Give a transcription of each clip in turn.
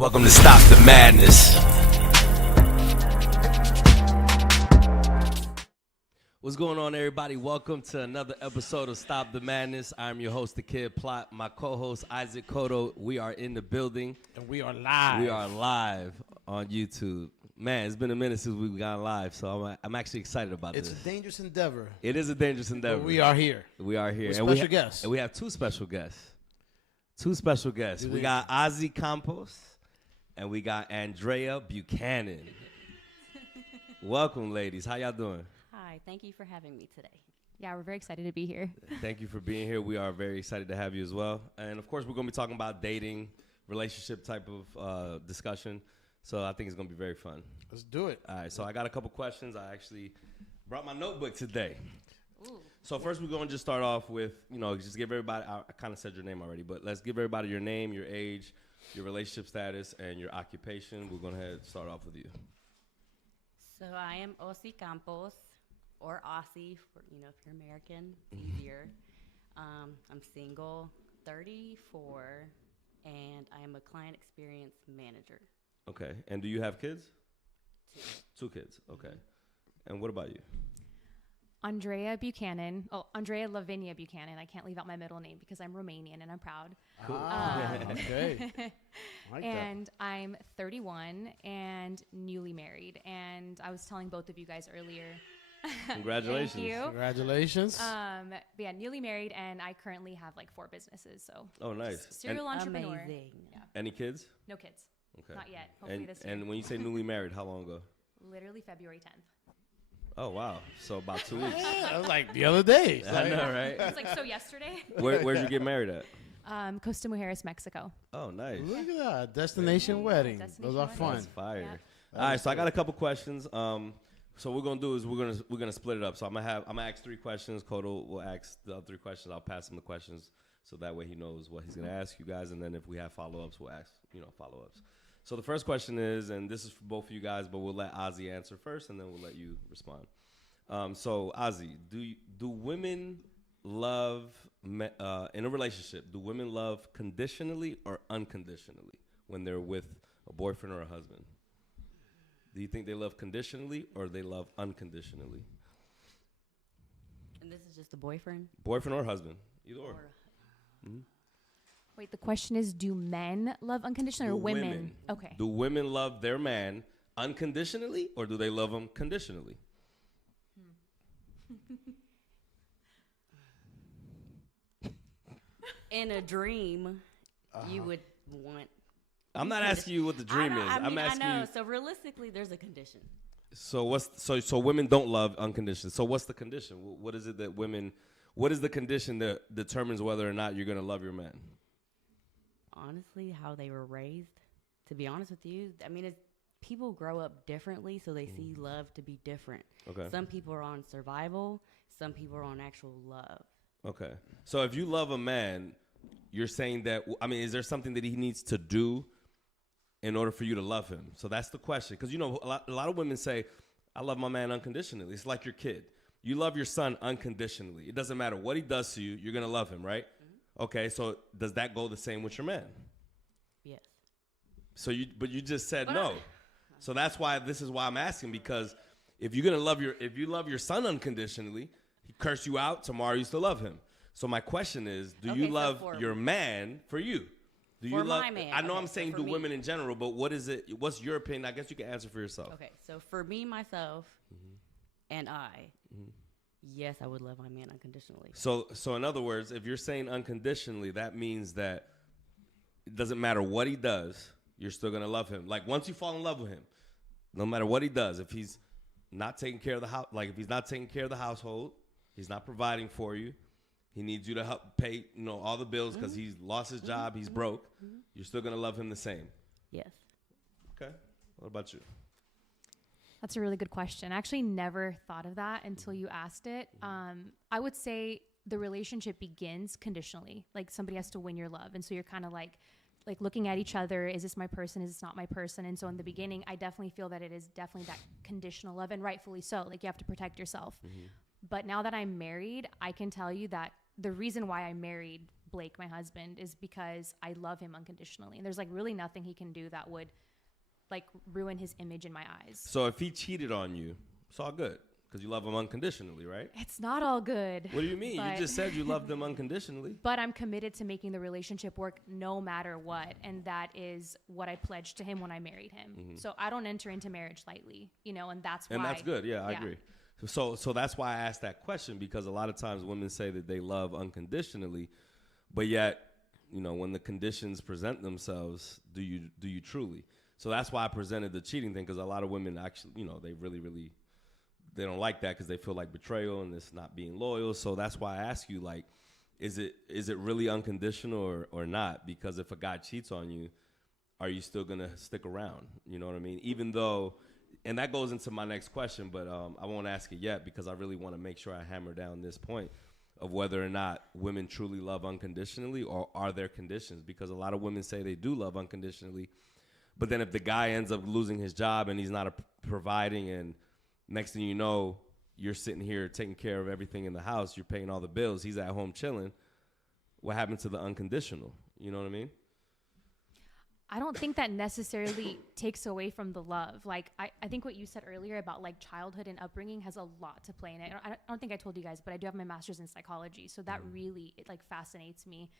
Welcome to Stop the Madness. What's going on, everybody? Welcome to another episode of Stop the Madness. I'm your host, The Kid Plot. My co-host, Osy Campos. We are in the building. And we are live. We are live on YouTube. Man, it's been a minute since we've gone live, so I'm actually excited about this. It's a dangerous endeavor. It is a dangerous endeavor. But we are here. We are here. With and special guests. And we have two special guests. We got Osy Campos, and we got Andrea Buchanan. Welcome, ladies. How y'all doing? Hi, thank you for having me today. Yeah, we're very excited to be here. Thank you for being here. We are very excited to have you as well. And, of course, we're going to be talking about dating, relationship type of discussion. So I think it's going to be very fun. Let's do it. All right, so I got a couple questions. I actually brought my notebook today. Ooh. So first we're going to just start off with, just give everybody, I kind of said your name already, but let's give everybody your name, your age, your relationship status, and your occupation. We're going to start off with you. So I am Osy Campos, or Osy, for, if you're American, it's easier. I'm single, 34, and I am a client experience manager. Okay, and do you have kids? Two kids, okay. And what about you? Andrea Buchanan. Oh, Andrea Lavinia Buchanan. I can't leave out my middle name because I'm Romanian and I'm proud. Cool. Okay. Like and I'm 31 and newly married. And I was telling both of you guys earlier. Congratulations. Thank you. Congratulations. But yeah, newly married, and I currently have like 4 businesses. So Oh, nice. serial entrepreneur. Amazing. Yeah. Any kids? No kids. Okay. Not yet. Hopefully this year. And when you say newly married, how long ago? Literally February 10th. Oh, wow. So about 2 weeks. I was like the other day. I know, right? It's like so yesterday. Where'd you get married at? Costa Mujeres, Mexico. Oh, nice. Look at that. Destination wedding. Destination Those are wedding. fun. That's fire. Yeah. All right, so I got a couple questions. So what we're gonna do is we're gonna split it up. So I'm gonna ask 3 questions. COTTO will ask the other 3 questions. I'll pass him the questions so that way he knows what he's gonna ask you guys. And then if we have follow-ups, we'll ask follow-ups. So the first question is, and this is for both of you guys, but we'll let Osy answer first, and then we'll let you respond. So Osy, do women love in a relationship? Do women love conditionally or unconditionally when they're with a boyfriend or a husband? Do you think they love conditionally or they love unconditionally? And this is just a boyfriend? Boyfriend or husband, either or. Wait, the question is, do men love unconditionally or women? Okay. Do women love their man unconditionally or do they love him conditionally? In a dream, you would want... I'm not asking you what the dream is. I'm asking I know. you. So realistically, there's a condition. So so women don't love unconditional. So what's the condition? What is it that women? What is the condition that determines whether or not you're gonna love your man? Honestly, how they were raised. To be honest with you, I mean, people grow up differently, so they see love to be different. Okay. Some people are on survival. Some people are on actual love. Okay. So if you love a man, you're saying that. I mean, is there something that he needs to do in order for you to love him? So that's the question. Because, a lot of women say, I love my man unconditionally. It's like your kid. You love your son unconditionally. It doesn't matter what he does to you. You're going to love him, right? Mm-hmm. Okay, so does that go the same with your man? Yes. So but you just said no. So that's why this is why I'm asking, because if you're going to if you love your son unconditionally, he curse you out, tomorrow you still love him. So my question is, do you love your man for you? Do you love my man? I know Okay, I'm saying do women in general, but what is it? What's your opinion? I guess you can answer for yourself. Okay, so for me, myself, and yes, I would love my man unconditionally. So in other words, if you're saying unconditionally, that means that it doesn't matter what he does, you're still gonna love him. Like once you fall in love with him, no matter what he does, if he's not taking care of the house, like if he's not taking care of the household, he's not providing for you. He needs you to help pay, all the bills because he's lost his job, he's broke. You're still going to love him the same. Yes. Okay. What about you? That's a really good question. I actually never thought of that until you asked it. I would say the relationship begins conditionally. Like somebody has to win your love. And so you're kind of like looking at each other. Is this my person? Is this not my person? And so in the beginning, I definitely feel that it is definitely that conditional love, and rightfully so. Like you have to protect yourself. But now that I'm married, I can tell you that the reason why I married Blake, my husband, is because I love him unconditionally. And there's like really nothing he can do that would like ruin his image in my eyes. So if he cheated on you, it's all good because you love him unconditionally, right? It's not all good. What do you mean? You just said you loved him unconditionally. But I'm committed to making the relationship work no matter what. And that is what I pledged to him when I married him. Mm-hmm. So I don't enter into marriage lightly, you know, and that's why. And that's good. Yeah, I agree. So that's why I asked that question, because a lot of times women say that they love unconditionally, but yet, you know, when the conditions present themselves, do you truly? So that's why I presented the cheating thing, because a lot of women actually, you know, they really they don't like that because they feel like betrayal and it's not being loyal. So that's why I ask you, like, is it really unconditional or not? Because if a guy cheats on you, are you still gonna stick around? You know what I mean? Even though, and that goes into my next question, but I won't ask it yet because I really want to make sure I hammer down this point of whether or not women truly love unconditionally, or are there conditions? Because a lot of women say they do love unconditionally, but then if the guy ends up losing his job and he's not providing, and next thing you know, you're sitting here taking care of everything in the house, you're paying all the bills, he's at home chilling, what happened to the unconditional? You know what I mean? I don't think that necessarily takes away from the love. Like, I think what you said earlier about like childhood and upbringing has a lot to play in it. I don't think I told you guys, but I do have my master's in psychology. So that really, it like fascinates me.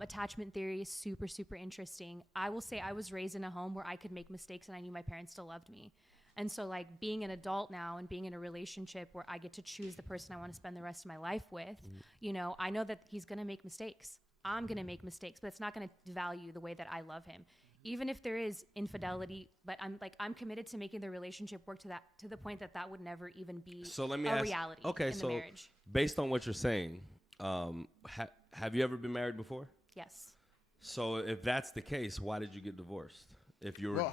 Attachment theory is super, super interesting. I will say I was raised in a home where I could make mistakes and I knew my parents still loved me. And so like being an adult now and being in a relationship where I get to choose the person I want to spend the rest of my life with, you know, I know that he's going to make mistakes. I'm going to make mistakes, but it's not going to devalue the way that I love him. Even if there is infidelity, but I'm committed to making the relationship work to the point that would never even be reality in the marriage. Based on what you're saying, have you ever been married before? Yes. So if that's the case, why did you get divorced? If you were,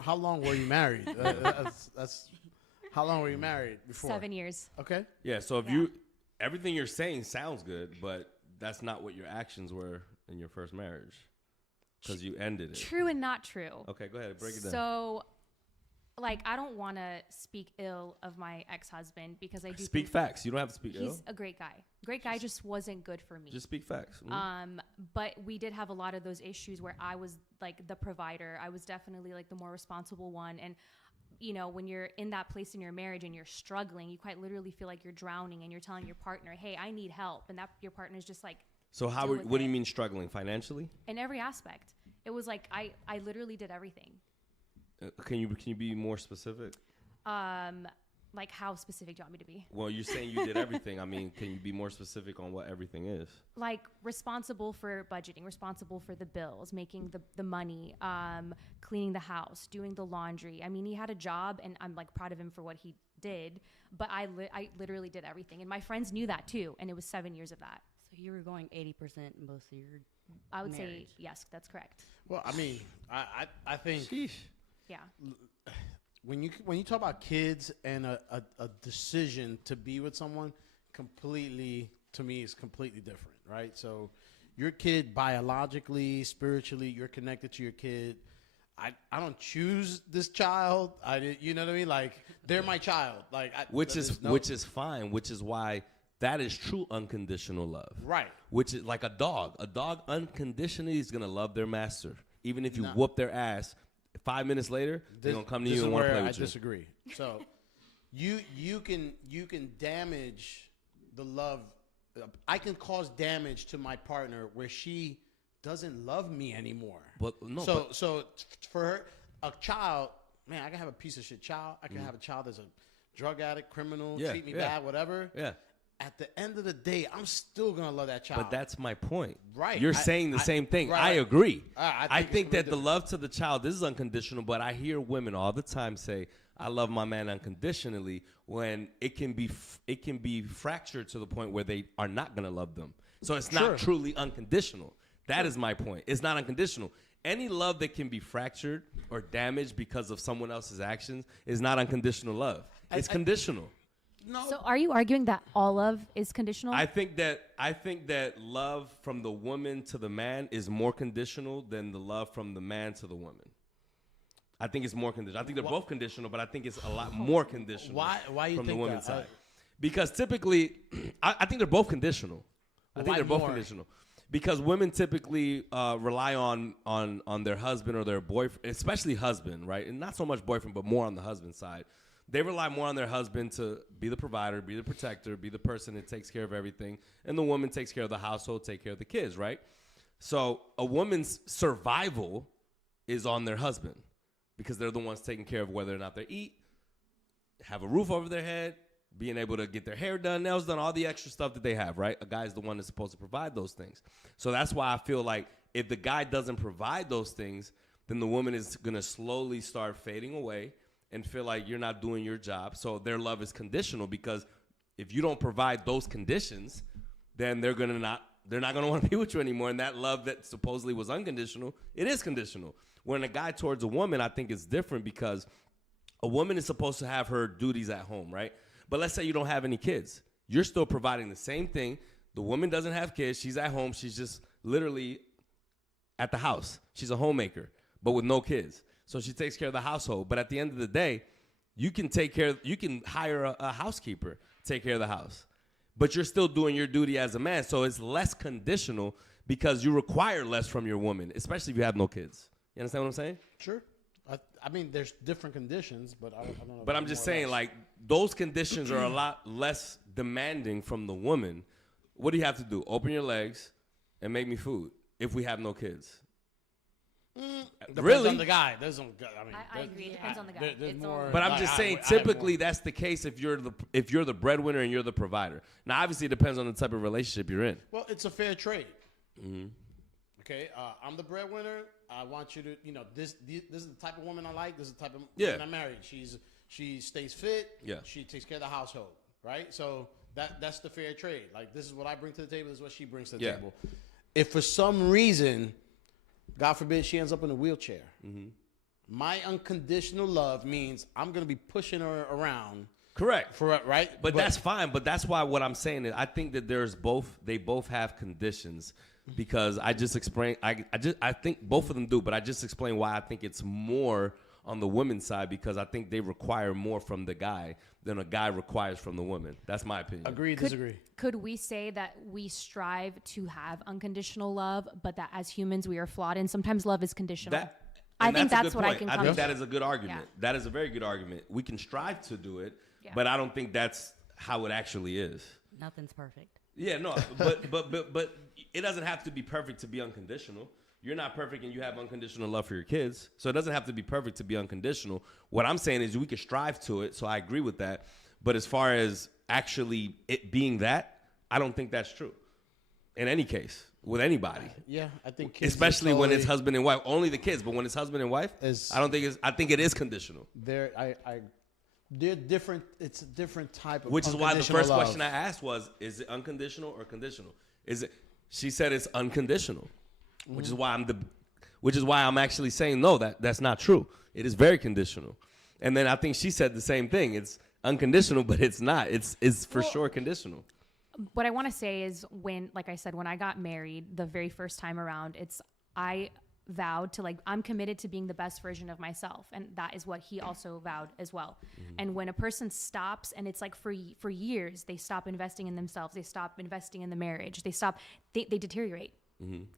how long were you married? That's how long were you married before? 7 years. Okay. Yeah. So if everything you're saying sounds good, but that's not what your actions were in your first marriage, because you ended it. True and not true. Okay, go ahead, break it down. So, like, I don't want to speak ill of my ex-husband because I do speak facts. You don't have to speak ill. He's a great guy. Great guy, just wasn't good for me. Just speak facts. But we did have a lot of those issues where I was like the provider. I was definitely like the more responsible one. And, you know, when you're in that place in your marriage and you're struggling, you quite literally feel like you're drowning and you're telling your partner, hey, I need help. And that your partner's just like, so what do you mean struggling financially? In every aspect. It was like, I literally did everything. Can you be more specific? Like how specific do you want me to be? Well, you're saying you did everything. I mean, can you be more specific on what everything is? Like responsible for budgeting, responsible for the bills, making the money, cleaning the house, doing the laundry. I mean, he had a job and I'm like proud of him for what he did, but I literally did everything. And my friends knew that too. And it was 7 years of that. So you were going 80% in most of your I would marriage. say yes, that's correct. Well, I mean, I think yeah. When you talk about kids and a decision to be with someone, completely to me is completely different, right? So your kid biologically, spiritually, you're connected to your kid. I don't choose this child. You know what I mean? Like they're my child. Like which is fine. Which is why that is true unconditional love. Right. Which is like a dog. A dog unconditionally is gonna love their master, even if you whoop their ass. 5 minutes later, they're gonna come to you and want to play with you. I disagree. So, you can damage the love. I can cause damage to my partner where she doesn't love me anymore. But no. So for her, a child, man, I can have a piece of shit child. I can have a child that's a drug addict, criminal, treat me bad, whatever. Yeah. At the end of the day, I'm still gonna love that child. But that's my point. Right. You're saying the same thing. Right. I agree. I think that the love to the child is unconditional, but I hear women all the time say, I love my man unconditionally, when it can be fractured to the point where they are not gonna love them. So it's not truly unconditional. That is my point. It's not unconditional. Any love that can be fractured or damaged because of someone else's actions is not unconditional love. It's conditional. No. So are you arguing that all love is conditional? I think that love from the woman to the man is more conditional than the love from the man to the woman. I think it's more conditional. I think they're both conditional, but I think it's a lot more conditional. Why you from think the woman's that? side? Because typically, I think they're both conditional. I think why they're both more? conditional Because women typically rely on their husband or their boyfriend, especially husband, right? And not so much boyfriend, but more on the husband side. They rely more on their husband to be the provider, be the protector, be the person that takes care of everything. And the woman takes care of the household, take care of the kids, right? So a woman's survival is on their husband because they're the ones taking care of whether or not they eat, have a roof over their head, being able to get their hair done, nails done, all the extra stuff that they have, right? A guy's the one that's supposed to provide those things. So that's why I feel like if the guy doesn't provide those things, then the woman is going to slowly start fading away and feel like you're not doing your job. So their love is conditional because if you don't provide those conditions, then they're not going to want to be with you anymore. And that love that supposedly was unconditional, it is conditional. When a guy towards a woman, I think it's different because a woman is supposed to have her duties at home, right? But let's say you don't have any kids. You're still providing the same thing. The woman doesn't have kids. She's at home. She's just literally at the house. She's a homemaker, but with no kids. So she takes care of the household. But at the end of the day, you can hire a housekeeper, take care of the house. But you're still doing your duty as a man. So it's less conditional because you require less from your woman, especially if you have no kids. You understand what I'm saying? Sure. I mean, there's different conditions, but I don't know. But I'm just saying, like, those conditions are a lot less demanding from the woman. What do you have to do? Open your legs and make me food if we have no kids. Depends on the guy. I agree. It depends on the guy. There's more. But I'm just saying, typically that's the case if you're the breadwinner and you're the provider. Now, obviously, it depends on the type of relationship you're in. Well, it's a fair trade. Mm-hmm. Okay, I'm the breadwinner. I want you to, this is the type of woman I like. This is the type of woman I'm married. She stays fit. Yeah. She takes care of the household. Right. So that's the fair trade. Like, this is what I bring to the table. This is what she brings to the table. If for some reason, God forbid, she ends up in a wheelchair, my unconditional love means I'm going to be pushing her around. Correct. Right. But that's fine. But that's why what I'm saying is I think that they both have conditions. Because I just explained, I think both of them do, but I just explained why I think it's more on the women's side because I think they require more from the guy than a guy requires from the woman. That's my opinion. Agree, disagree. Could we say that we strive to have unconditional love, but that as humans we are flawed and sometimes love is conditional? I think that's what I can come to. I think that is a good argument. Yeah. That is a very good argument. We can strive to do it, but I don't think that's how it actually is. Nothing's perfect. Yeah, no, but it doesn't have to be perfect to be unconditional. You're not perfect and you have unconditional love for your kids. So it doesn't have to be perfect to be unconditional. What I'm saying is we can strive to it, so I agree with that. But as far as actually it being that, I don't think that's true. In any case, with anybody. Yeah, I think kids especially when it's husband and wife. Only the kids, but when it's husband and wife, I think it is conditional. They're different. It's a different type of. Which is why the first question I asked was, is it unconditional or conditional? She said it's unconditional, which is why I'm actually saying no, that's not true. It is very conditional. And then I think she said the same thing. It's unconditional, but it's not. It's for sure conditional. What I want to say is like I said, when I got married the very first time around, I vowed to I'm committed to being the best version of myself, and that is what he also vowed as well. And when a person stops, and it's like for years they stop investing in themselves, they stop investing in the marriage, they deteriorate.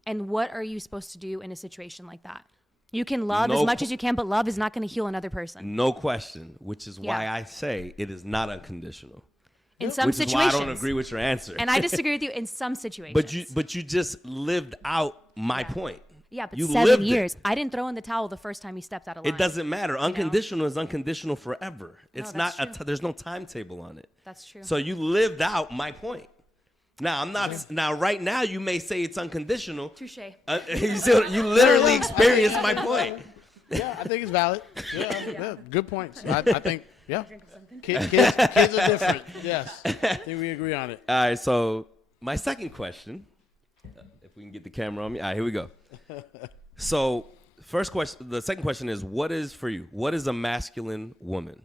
And what are you supposed to do in a situation like that? You can love as much as you can, but love is not going to heal another person. No question, which is why I say it is not unconditional. In some situations. Which is why I don't agree with your answer. And I disagree with you in some situations. But you just lived out my point. Yeah, but 7 years. I didn't throw in the towel the first time he stepped out of line. It doesn't matter. Unconditional is unconditional forever. It's not. There's no timetable on it. That's true. So you lived out my point. Now I'm not. Yeah. Now right now you may say it's unconditional. Touche. You literally experienced my point. Yeah, I think it's valid. Yeah. Good points. I think. Yeah. Kids are different. Yes. I think we agree on it. All right. So my second question. We can get the camera on me. All right, here we go. So, the second question is, what is a masculine woman?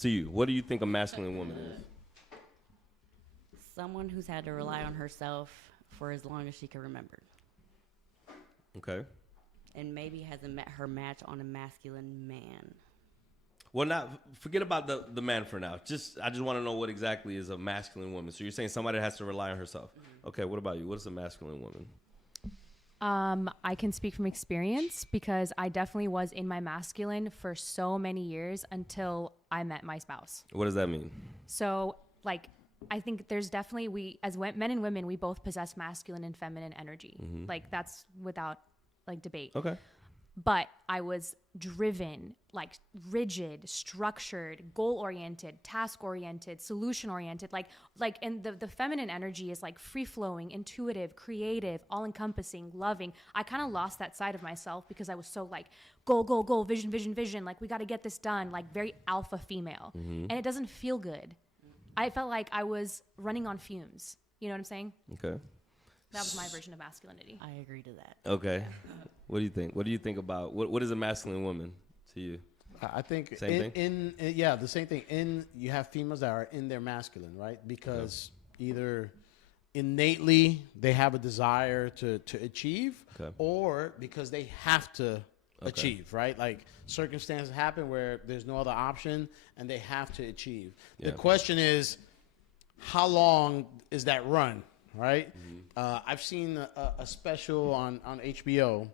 To you, what do you think a masculine woman is? Someone who's had to rely on herself for as long as she can remember. Okay. And maybe hasn't met her match on a masculine man. Well, not forget about the man for now. I just want to know what exactly is a masculine woman. So you're saying somebody that has to rely on herself. Okay, what about you? What is a masculine woman? I can speak from experience because I definitely was in my masculine for so many years until I met my spouse. What does that mean? So, like, I think there's definitely, men and women, we both possess masculine and feminine energy. Mm-hmm. Like, that's without, like, debate. Okay. But I was driven, like rigid, structured, goal-oriented, task-oriented, solution-oriented. And the feminine energy is like free-flowing, intuitive, creative, all-encompassing, loving. I kind of lost that side of myself because I was so like, goal, goal, goal, vision, vision, vision. Like, we got to get this done. Like, very alpha female. Mm-hmm. And it doesn't feel good. I felt like I was running on fumes. You know what I'm saying? Okay. That was my version of masculinity. I agree to that. Okay. What do you think? What do you think about what is a masculine woman to you? I think Same thing? the same thing. You have females that are in their masculine, right? Because either innately they have a desire to achieve, or because they have to achieve, right? Like circumstances happen where there's no other option and they have to achieve. The question is, how long is that run? Right. I've seen a special on HBO,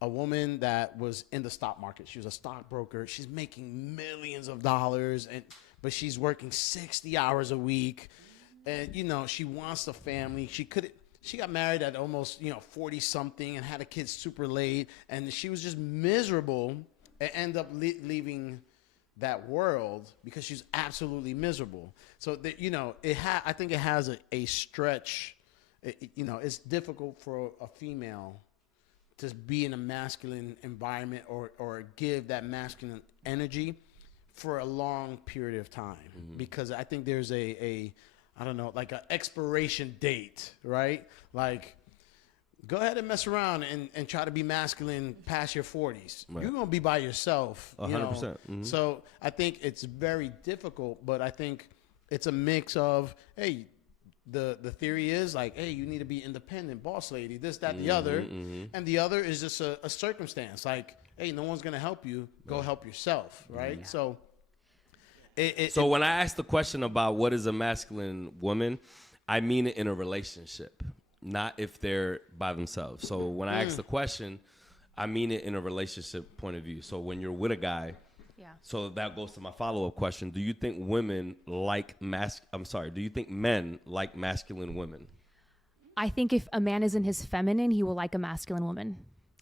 a woman that was in the stock market. She was a stockbroker. She's making millions of dollars, but she's working 60 hours a week. And, you know, she wants a family. She got married at almost, 40 something and had a kid super late. And she was just miserable and ended up leaving that world because she's absolutely miserable. So that, I think it has a stretch. It's difficult for a female to be in a masculine environment or give that masculine energy for a long period of time, because I think there's I don't know, like an expiration date, right? Like, go ahead and mess around and try to be masculine past your 40s. Right. You're going to be by yourself. 100%. Mm-hmm. So I think it's very difficult, but I think it's a mix of, hey, the theory is like, hey, you need to be independent, boss lady, this, that, the other. Mm-hmm. And the other is just a circumstance. Like, hey, no one's going to help you. Go help yourself, right? Yeah. So when I ask the question about what is a masculine woman, I mean it in a relationship. Not if they're by themselves. So when I ask the question, I mean it in a relationship point of view. So when you're with a guy, so that goes to my follow-up question. Do you think men like masculine women? I think if a man is in his feminine, he will like a masculine woman.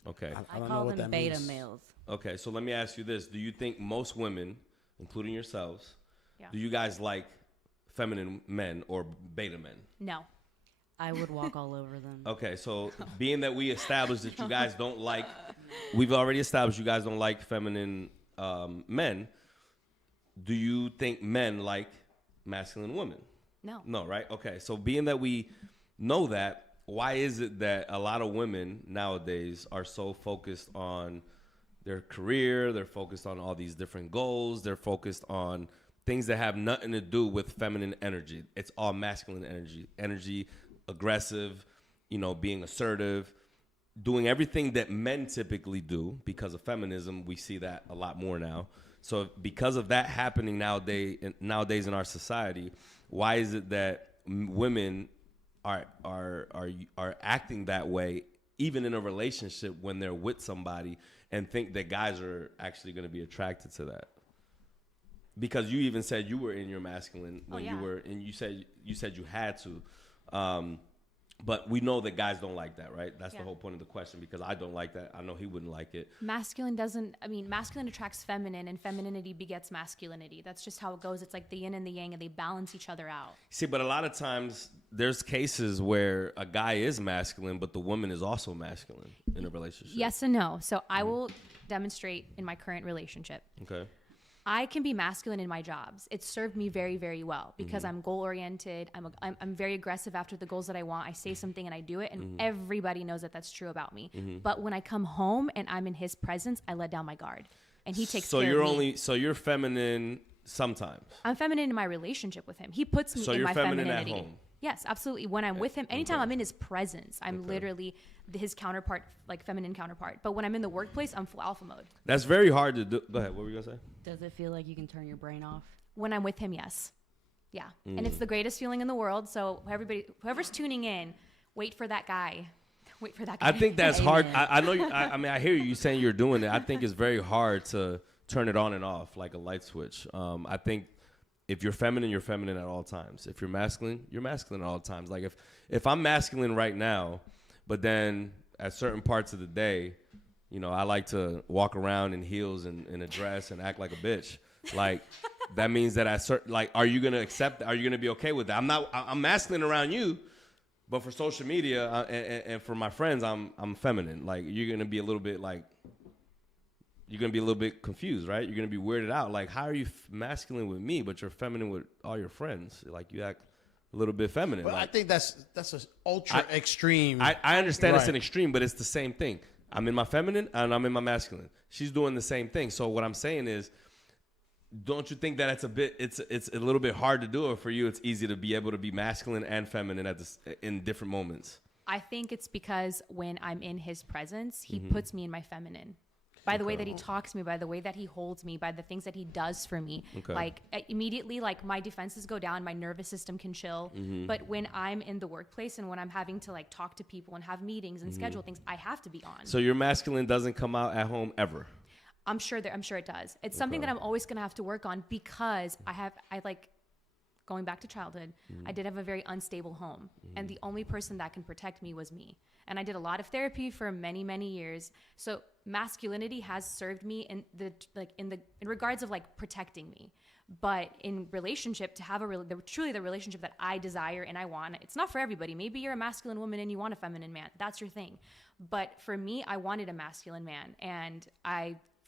Okay. I call them beta males. Okay, so let me ask you this. Do you think most women, including yourselves, do you guys like feminine men or beta men? No. I would walk all over them. Okay, so being that we established that you guys don't like, we've already established you guys don't like feminine men, do you think men like masculine women? No. No, right? Okay, so being that we know that, why is it that a lot of women nowadays are so focused on their career, they're focused on all these different goals, they're focused on things that have nothing to do with feminine energy? It's all masculine energy, aggressive, being assertive, doing everything that men typically do. Because of feminism, we see that a lot more now. So because of that happening nowadays in our society, why is it that women are acting that way, even in a relationship when they're with somebody, and think that guys are actually going to be attracted to that? Because you even said you were in your masculine when you were, and you said you had to. But we know that guys don't like that, right? That's the whole point of the question, because I don't like that. I know he wouldn't like it. Masculine attracts feminine, and femininity begets masculinity. That's just how it goes. It's like the yin and the yang, and they balance each other out. See, but a lot of times there's cases where a guy is masculine, but the woman is also masculine in a relationship. Yes and no. So I will demonstrate in my current relationship. Okay. I can be masculine in my jobs. It's served me very, very well because I'm goal-oriented. I'm very aggressive after the goals that I want. I say something and I do it, and everybody knows that that's true about me. But when I come home and I'm in his presence, I let down my guard, and he takes care of me. So you're feminine sometimes. I'm feminine in my relationship with him. He puts me in my femininity. At home. Yes, absolutely. When I'm with him, anytime I'm in his presence, I'm literally his counterpart, like feminine counterpart. But when I'm in the workplace, I'm full alpha mode. That's very hard to do. Go ahead. What were you gonna say? Does it feel like you can turn your brain off? When I'm with him, yes. Yeah. And it's the greatest feeling in the world. So whoever's tuning in, wait for that guy. Wait for that guy. I think that's hard. Amen. I know. I mean, I hear you saying you're doing it. I think it's very hard to turn it on and off like a light switch. I think if you're feminine at all times. If you're masculine at all times. Like if I'm masculine right now, but then at certain parts of the day, you know, I like to walk around in heels and in a dress and act like a bitch. Like that means that are you gonna accept? Are you gonna be okay with that? I'm masculine around you, but for social media and for my friends, I'm feminine. Like you're gonna be a little bit confused, right? You're gonna be weirded out. Like how are you masculine with me, but you're feminine with all your friends? Like you act a little bit feminine. But like, I think that's an ultra extreme. I understand Right. It's an extreme, but it's the same thing. I'm in my feminine and I'm in my masculine. She's doing the same thing. So what I'm saying is, don't you think that it's a little bit hard to do, or for you it's easy to be able to be masculine and feminine in different moments? I think it's because when I'm in his presence, he puts me in my feminine. By the way that he talks to me, by the way that he holds me, by the things that he does for me. Okay. Like immediately, like my defenses go down, my nervous system can chill. But when I'm in the workplace and when I'm having to like talk to people and have meetings and schedule things, I have to be on. So your masculine doesn't come out at home ever? I'm sure it does. It's something that I'm always going to have to work on because going back to childhood, I did have a very unstable home. And the only person that can protect me was me. And I did a lot of therapy for many, many years. So masculinity has served me in regards of like protecting me. But in relationship, to have truly the relationship that I desire and I want, it's not for everybody. Maybe you're a masculine woman and you want a feminine man. That's your thing. But for me, I wanted a masculine man. And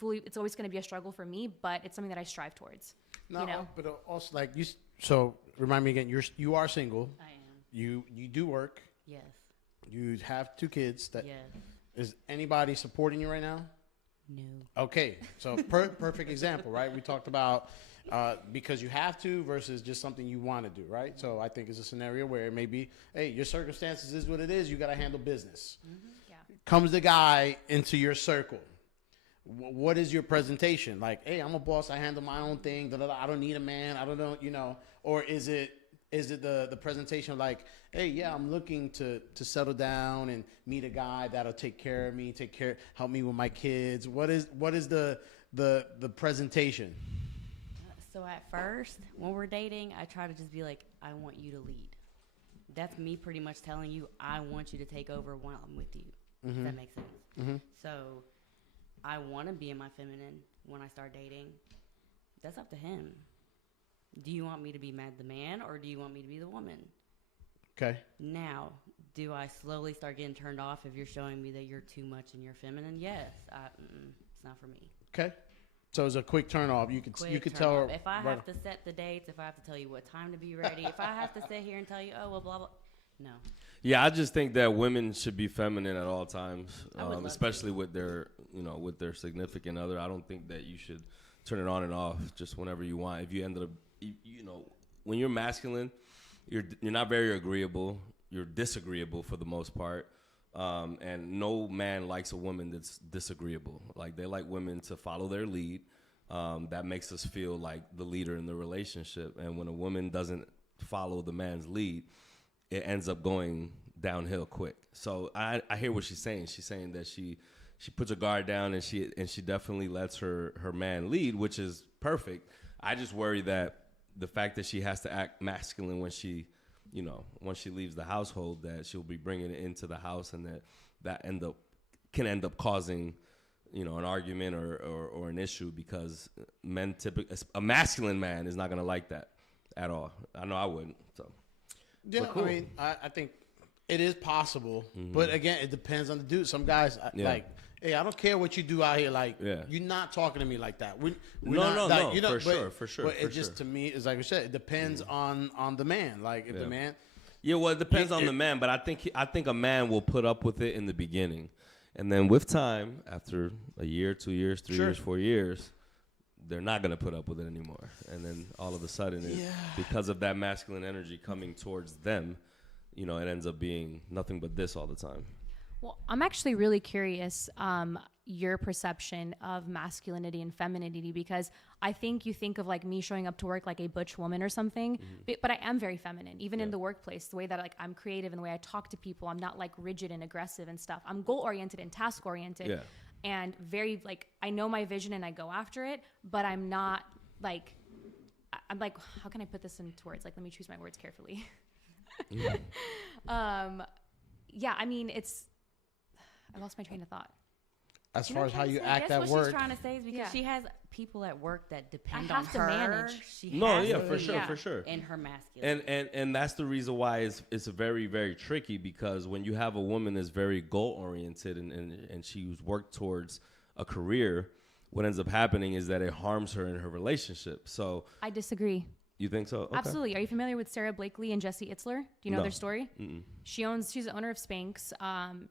it's always going to be a struggle for me, but it's something that I strive towards. No, you know? but also like you. So remind me again. You are single. I am. You do work. Yes. You have 2 kids. Yes. Is anybody supporting you right now? No. Okay, so perfect example, right? We talked about because you have to versus just something you want to do, right? So I think it's a scenario where it may be, hey, your circumstances is what it is. You got to handle business. Yeah. Comes the guy into your circle. What is your presentation? Like, hey, I'm a boss. I handle my own thing. I don't need a man. I don't know, you know. Or is it the presentation like, hey, yeah, I'm looking to settle down and meet a guy that'll take care of me, help me with my kids. What is the presentation? So at first, when we're dating, I try to just be like, I want you to lead. That's me pretty much telling you, I want you to take over while I'm with you. Does that make sense? So I want to be in my feminine when I start dating. That's up to him. Do you want me to be the man or do you want me to be the woman? Okay. Now, do I slowly start getting turned off if you're showing me that you're too much and you're feminine? Yes. It's not for me. Okay. So it's a quick turn off. You could tell her. If I have to set the dates, if I have to tell you what time to be ready, if I have to sit here and tell you, oh, well, blah, blah. No. Yeah, I just think that women should be feminine at all times, especially to. with their significant other. I don't think that you should turn it on and off just whenever you want. If you ended up, when you're masculine, you're not very agreeable. You're disagreeable for the most part. And no man likes a woman that's disagreeable. Like they like women to follow their lead. That makes us feel like the leader in the relationship. And when a woman doesn't follow the man's lead, it ends up going downhill quick. So I hear what she's saying. She's saying that she puts her guard down and she definitely lets her man lead, which is perfect. I just worry that the fact that she has to act masculine when she leaves the household, that she'll be bringing it into the house, and that can end up causing, an argument or an issue, because a masculine man is not going to like that at all. I know I wouldn't. So yeah, cool. I mean, I think it is possible, but again, it depends on the dude. Some guys like, hey, I don't care what you do out here. Like, you're not talking to me like that. For sure. But it just, to me, is like I said, it depends on the man. Like, if the man. Yeah, well, it depends on the man, but I think a man will put up with it in the beginning, and then with time, after a year, 2 years, 3 years, 4 years, they're not gonna put up with it anymore, and then all of a sudden, because of that masculine energy coming towards them, it ends up being nothing but this all the time. Well, I'm actually really curious your perception of masculinity and femininity, because I think you think of like me showing up to work like a butch woman or something, but I am very feminine, even in the workplace, the way that like I'm creative and the way I talk to people. I'm not like rigid and aggressive and stuff. I'm goal oriented and task oriented and very like, I know my vision and I go after it, but I'm not like, I'm like, how can I put this into words? Like, let me choose my words carefully. Yeah, I mean, I lost my train of thought. As far as how you act at what work. she's trying to say is because she has people at work that depend I on have to her. manage. For sure. In her masculine. And that's the reason why it's very, very tricky, because when you have a woman that's very goal oriented and she's worked towards a career, what ends up happening is that it harms her in her relationship. So I disagree. You think so? Okay. Absolutely. Are you familiar with Sarah Blakely and Jesse Itzler? Do you know their story? Mm-mm. She's the owner of Spanx.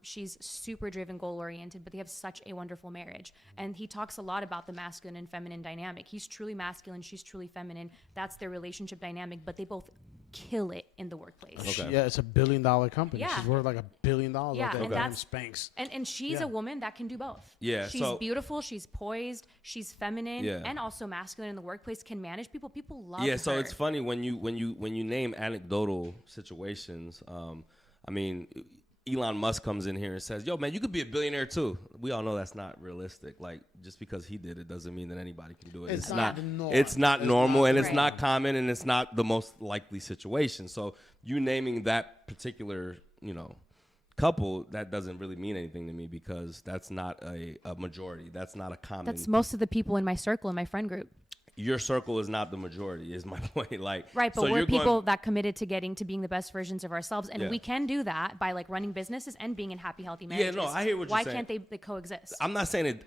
She's super driven, goal oriented, but they have such a wonderful marriage. And he talks a lot about the masculine and feminine dynamic. He's truly masculine. She's truly feminine. That's their relationship dynamic, but they both kill it in the workplace. Okay. Yeah, it's $1 billion company. Yeah. She's worth like $1 billion. Yeah, and that's Spanx. And she's a woman that can do both. Yeah, she's beautiful, she's poised, she's feminine, and also masculine in the workplace. Can manage people. People love her. Yeah, so it's funny when you name anecdotal situations. I mean, Elon Musk comes in here and says, "Yo, man, you could be a billionaire too." We all know that's not realistic. Like, just because he did it doesn't mean that anybody can do it. It's not the norm. It's not normal, and it's right. not common, and it's not the most likely situation. So you naming that particular, couple, that doesn't really mean anything to me, because that's not a majority. That's not a common. That's most of the people in my circle, in my friend group. Your circle is not the majority, is my point. Like, right, but so we're people that committed to being the best versions of ourselves, and we can do that by like running businesses and being in happy, healthy marriages. Yeah, no, I hear what you're saying. Why can't they coexist? I'm not saying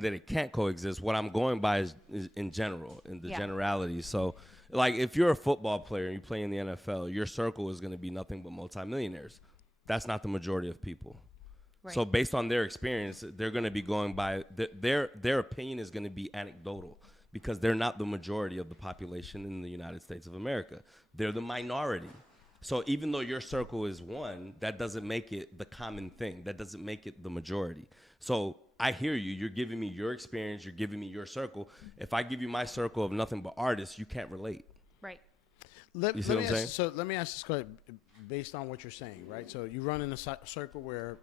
that it can't coexist. What I'm going by is in general, in the generalities. So, like, if you're a football player and you play in the NFL, your circle is going to be nothing but multimillionaires. That's not the majority of people. Right. So, based on their experience, they're going to be going by their opinion is going to be anecdotal, because they're not the majority of the population in the United States of America. They're the minority. So even though your circle is one, that doesn't make it the common thing. That doesn't make it the majority. So I hear you. You're giving me your experience. You're giving me your circle. If I give you my circle of nothing but artists, you can't relate. Right. You see what I'm saying? So let me ask this question based on what you're saying, right? So you run in a circle where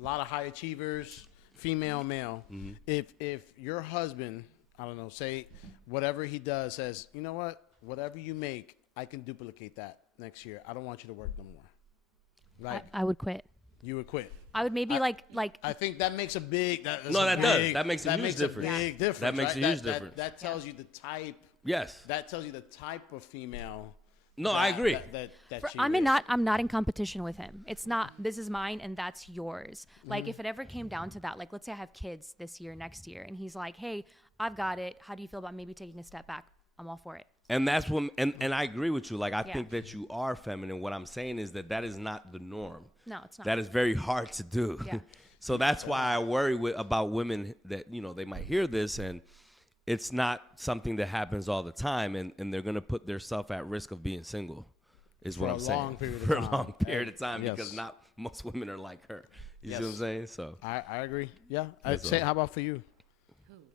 a lot of high achievers, female, male. Mm-hmm. If your husband, I don't know, say whatever he does says, you know what, whatever you make, I can duplicate that next year. I don't want you to work no more. Like, I would quit. You would quit. I would maybe like. I think that makes a big. That makes a huge difference. Big difference. That makes a huge difference. That tells you the type. Yes. That tells you the type of female. No, I agree. I'm not in competition with him. It's not, this is mine and that's yours. Like, if it ever came down to that, like, let's say I have kids this year, next year, and he's like, hey, I've got it. How do you feel about maybe taking a step back? I'm all for it. And that's when, and I agree with you. Like, I think that you are feminine. What I'm saying is that is not the norm. No, it's not. That is very hard to do. Yeah. So that's why I worry about women that, they might hear this and it's not something that happens all the time, and they're going to put themselves at risk of being single, is what I'm saying. For a long period of time, because not most women are like her. You see what I'm saying? So I agree. Yeah. I'd say, how about for you?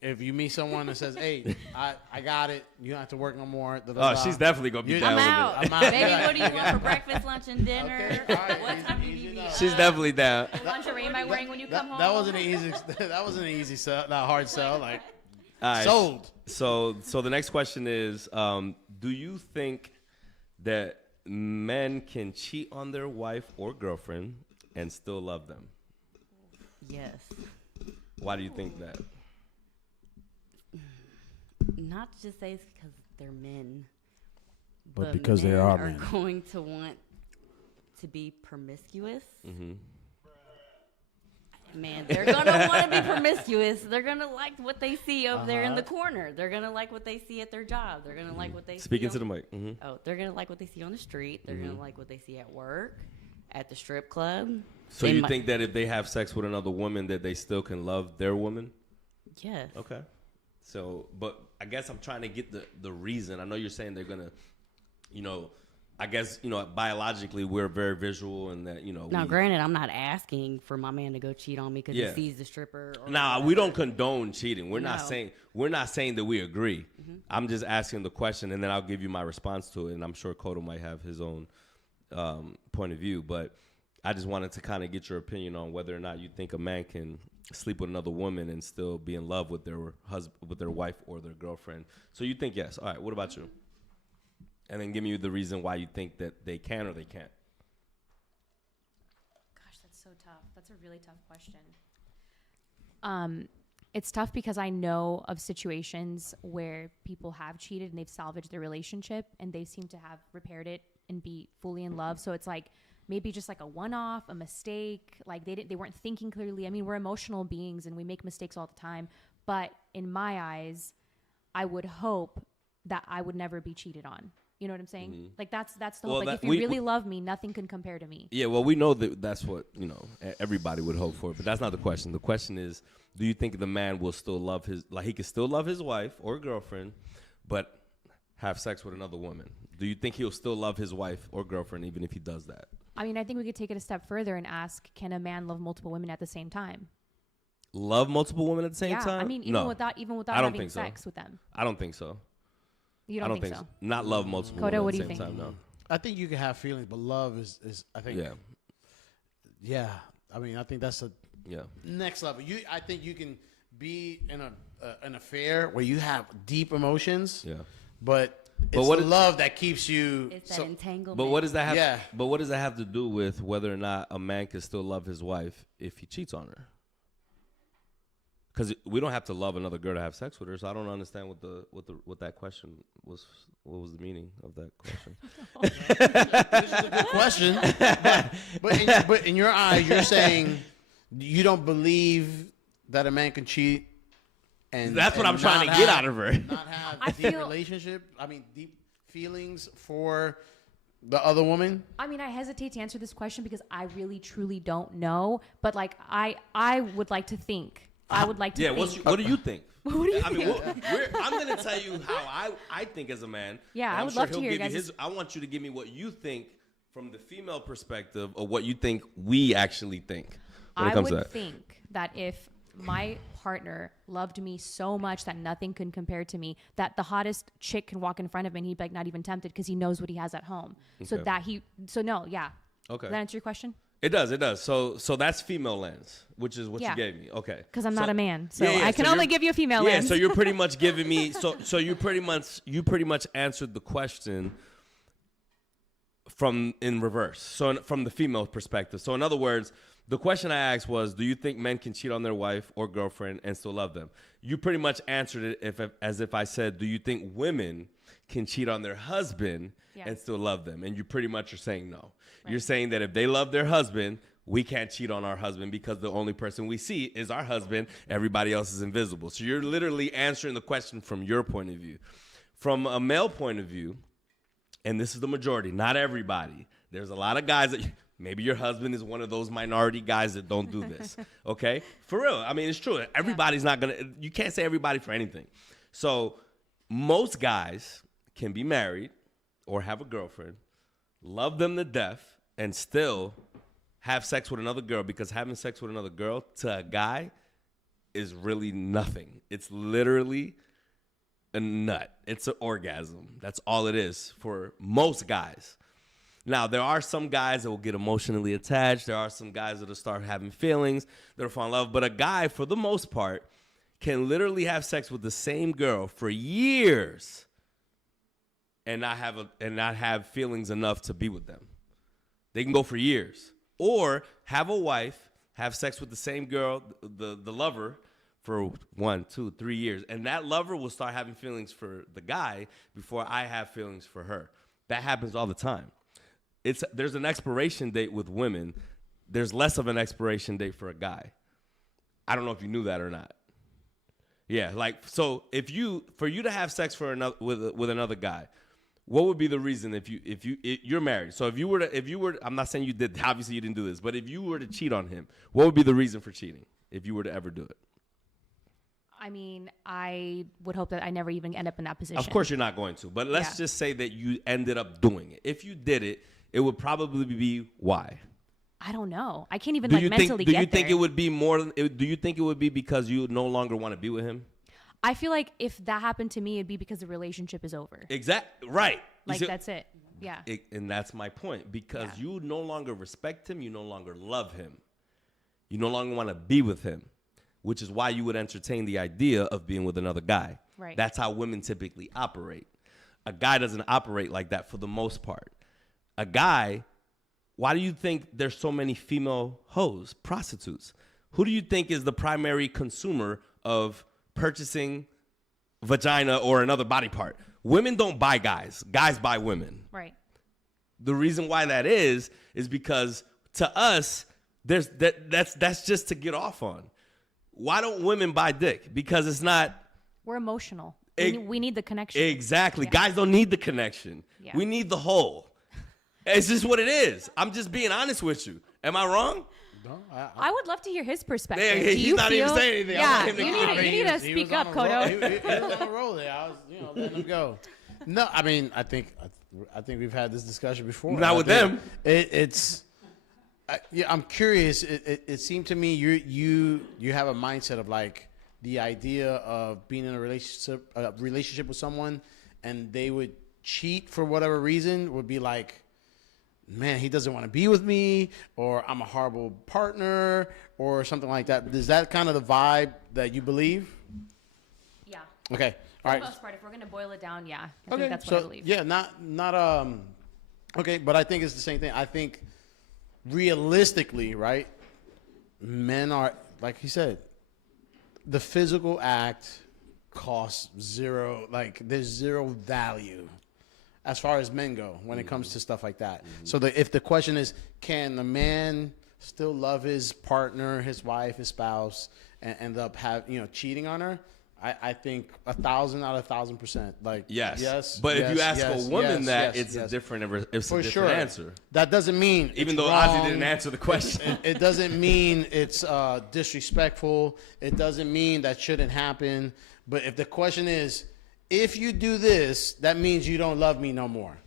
If you meet someone that says, hey, I got it, you don't have to work no more. She's definitely going to be down with it. I'm out. Baby, what do you want for breakfast, lunch, and dinner? Okay, right. What time do you need? She's definitely down. What lingerie am I wearing when you come home? That wasn't an easy sell, not hard sell. Like, right. Sold. So the next question is, do you think that men can cheat on their wife or girlfriend and still love them? Yes. Why do you think that? Not just say it's because they're men, but because they are men. Going to want to be promiscuous. Mm-hmm. Man, they're going to want to be promiscuous. They're going to like what they see over there in the corner. They're going to like what they see at their job. They're going to like what they Speaking see. to the mic. Mm-hmm. Oh, they're going to like what they see on the street. They're going to like what they see at work, at the strip club. So you think that if they have sex with another woman, that they still can love their woman? Yes. Okay. So, but I guess I'm trying to get the reason. I know you're saying they're going to, I guess, biologically we're very visual, and that, Now, granted, I'm not asking for my man to go cheat on me because he sees the stripper. Or Nah, whatever. we don't condone cheating. We're No. not saying that we agree. I'm just asking the question, and then I'll give you my response to it. And I'm sure Cotto might have his own point of view, but I just wanted to kind of get your opinion on whether or not you think a man can sleep with another woman and still be in love with their husband, with their wife or their girlfriend. So you think yes. All right. What about you? And then give me the reason why you think that they can or they can't. Gosh, that's so tough. That's a really tough question. It's tough because I know of situations where people have cheated and they've salvaged their relationship and they seem to have repaired it and be fully in love. So it's like maybe just like a one-off, a mistake. Like they weren't thinking clearly. I mean, we're emotional beings and we make mistakes all the time. But in my eyes, I would hope that I would never be cheated on. You know what I'm saying? Mm-hmm. Like that's the hope. Like if you really love me, nothing can compare to me. Yeah, well, we know that's what, everybody would hope for, but that's not the question. The question is, do you think the man will still love he can still love his wife or girlfriend, but have sex with another woman? Do you think he'll still love his wife or girlfriend even if he does that? I mean, I think we could take it a step further and ask, can a man love multiple women at the same time? Love multiple women at the same time? Yeah, I mean, even without having sex with them. I don't think so. You don't think so? Not love multiple COTTO, women what at do the you same think? time, no. I think you can have feelings, but love is I think. Yeah. I mean, I think that's a next level. I think you can be in an affair where you have deep emotions. Yeah. But it's the love that keeps you. It's that entanglement. But what does that have? Yeah. But what does that have to do with whether or not a man can still love his wife if he cheats on her? Because we don't have to love another girl to have sex with her, so I don't understand what that question was. What was the meaning of that question? This is a good question, but in your eyes, you're saying you don't believe that a man can cheat, and that's what I'm trying to get out of her. Not have a deep relationship. I mean, deep feelings for the other woman. I mean, I hesitate to answer this question because I really, truly don't know. But like, I would like to think. I would like to think. What do you think? What do you think? Mean, I'm going to tell you how I think as a man. Yeah, I would love to hear you guys. I want you to give me what you think from the female perspective of what you think we actually think when it comes to that. I would think that if my partner loved me so much that nothing can compare to me, that the hottest chick can walk in front of me and he'd be like not even tempted because he knows what he has at home. Okay. Okay. Does that answer your question? It does. So that's female lens, which is what you gave me. Okay. Because I'm not a man, so I can only give you a female lens. Yeah. So you're pretty much giving me. So you pretty much answered the question in reverse. So from the female perspective. So in other words, the question I asked was, do you think men can cheat on their wife or girlfriend and still love them? You pretty much answered it as if I said, do you think women can cheat on their husband and still love them? And you pretty much are saying no. Right. You're saying that if they love their husband, we can't cheat on our husband because the only person we see is our husband. Everybody else is invisible. So you're literally answering the question from your point of view. From a male point of view, and this is the majority, not everybody. There's a lot of guys that maybe your husband is one of those minority guys that don't do this. Okay? For real. I mean, it's true. Everybody's not going to, you can't say everybody for anything. So most guys can be married or have a girlfriend, love them to death, and still have sex with another girl, because having sex with another girl to a guy is really nothing. It's literally a nut. It's an orgasm. That's all it is for most guys. Now, there are some guys that will get emotionally attached. There are some guys that will start having feelings, that'll fall in love. But a guy, for the most part, can literally have sex with the same girl for years and not have feelings enough to be with them. They can go for years. Or have a wife, have sex with the same girl, the lover, for 1, 2, 3 years. And that lover will start having feelings for the guy before I have feelings for her. That happens all the time. There's an expiration date with women. There's less of an expiration date for a guy. I don't know if you knew that or not. Yeah, so for you to have sex with another guy, what would be the reason if you're married? So if you were I'm not saying you did, obviously you didn't do this, but if you were to cheat on him, what would be the reason for cheating if you were to ever do it? I mean, I would hope that I never even end up in that position. Of course you're not going to, but let's just say that you ended up doing it. If you did it, it would probably be why? I don't know. I can't even Do like you mentally think? get Do you think there. it would be more? Do you think it would be because you no longer want to be with him? I feel like if that happened to me, it'd be because the relationship is over. Exactly. Right. Like that's it. Yeah. And that's my point. Because you no longer respect him. You no longer love him. You no longer want to be with him, which is why you would entertain the idea of being with another guy. Right. That's how women typically operate. A guy doesn't operate like that for the most part. A guy, why do you think there's so many female hoes, prostitutes? Who do you think is the primary consumer of purchasing vagina or another body part? Women don't buy guys. Guys buy women. Right. The reason why that is because to us, that's just to get off on. Why don't women buy dick? Because it's not. We're emotional. We need the connection. Exactly. Yeah. Guys don't need the connection. Yeah. We need the whole. It's just what it is. I'm just being honest with you. Am I wrong? No, I would love to hear his perspective. Yeah, Do he's you not even feel, saying anything. I Yeah, want him to you comment. need to speak up, COTTO. He was on a roll there. I was, letting him go. No, I mean, I think we've had this discussion before. Not with them. I'm curious. It seemed to me you have a mindset of like the idea of being in a relationship with someone, and they would cheat for whatever reason would be like, man, he doesn't want to be with me, or I'm a horrible partner, or something like that. Is that kind of the vibe that you believe? Yeah. Okay. For All the right. most part, if we're going to boil it down, yeah. I think that's what I believe. Yeah, not okay, but I think it's the same thing. I think realistically, right, men are, like he said, the physical act costs zero, like there's zero value as far as men go when it comes to stuff like that. So if the question is, can the man still love his partner, his wife, his spouse, and end up cheating on her? I think 1,000 out of 1,000%. Like yes. But if you ask a woman it's a different for sure answer. That doesn't mean Even it's though wrong. Osy didn't answer the question. It doesn't mean it's disrespectful. It doesn't mean that shouldn't happen. But if the question is, if you do this, that means you don't love me no more.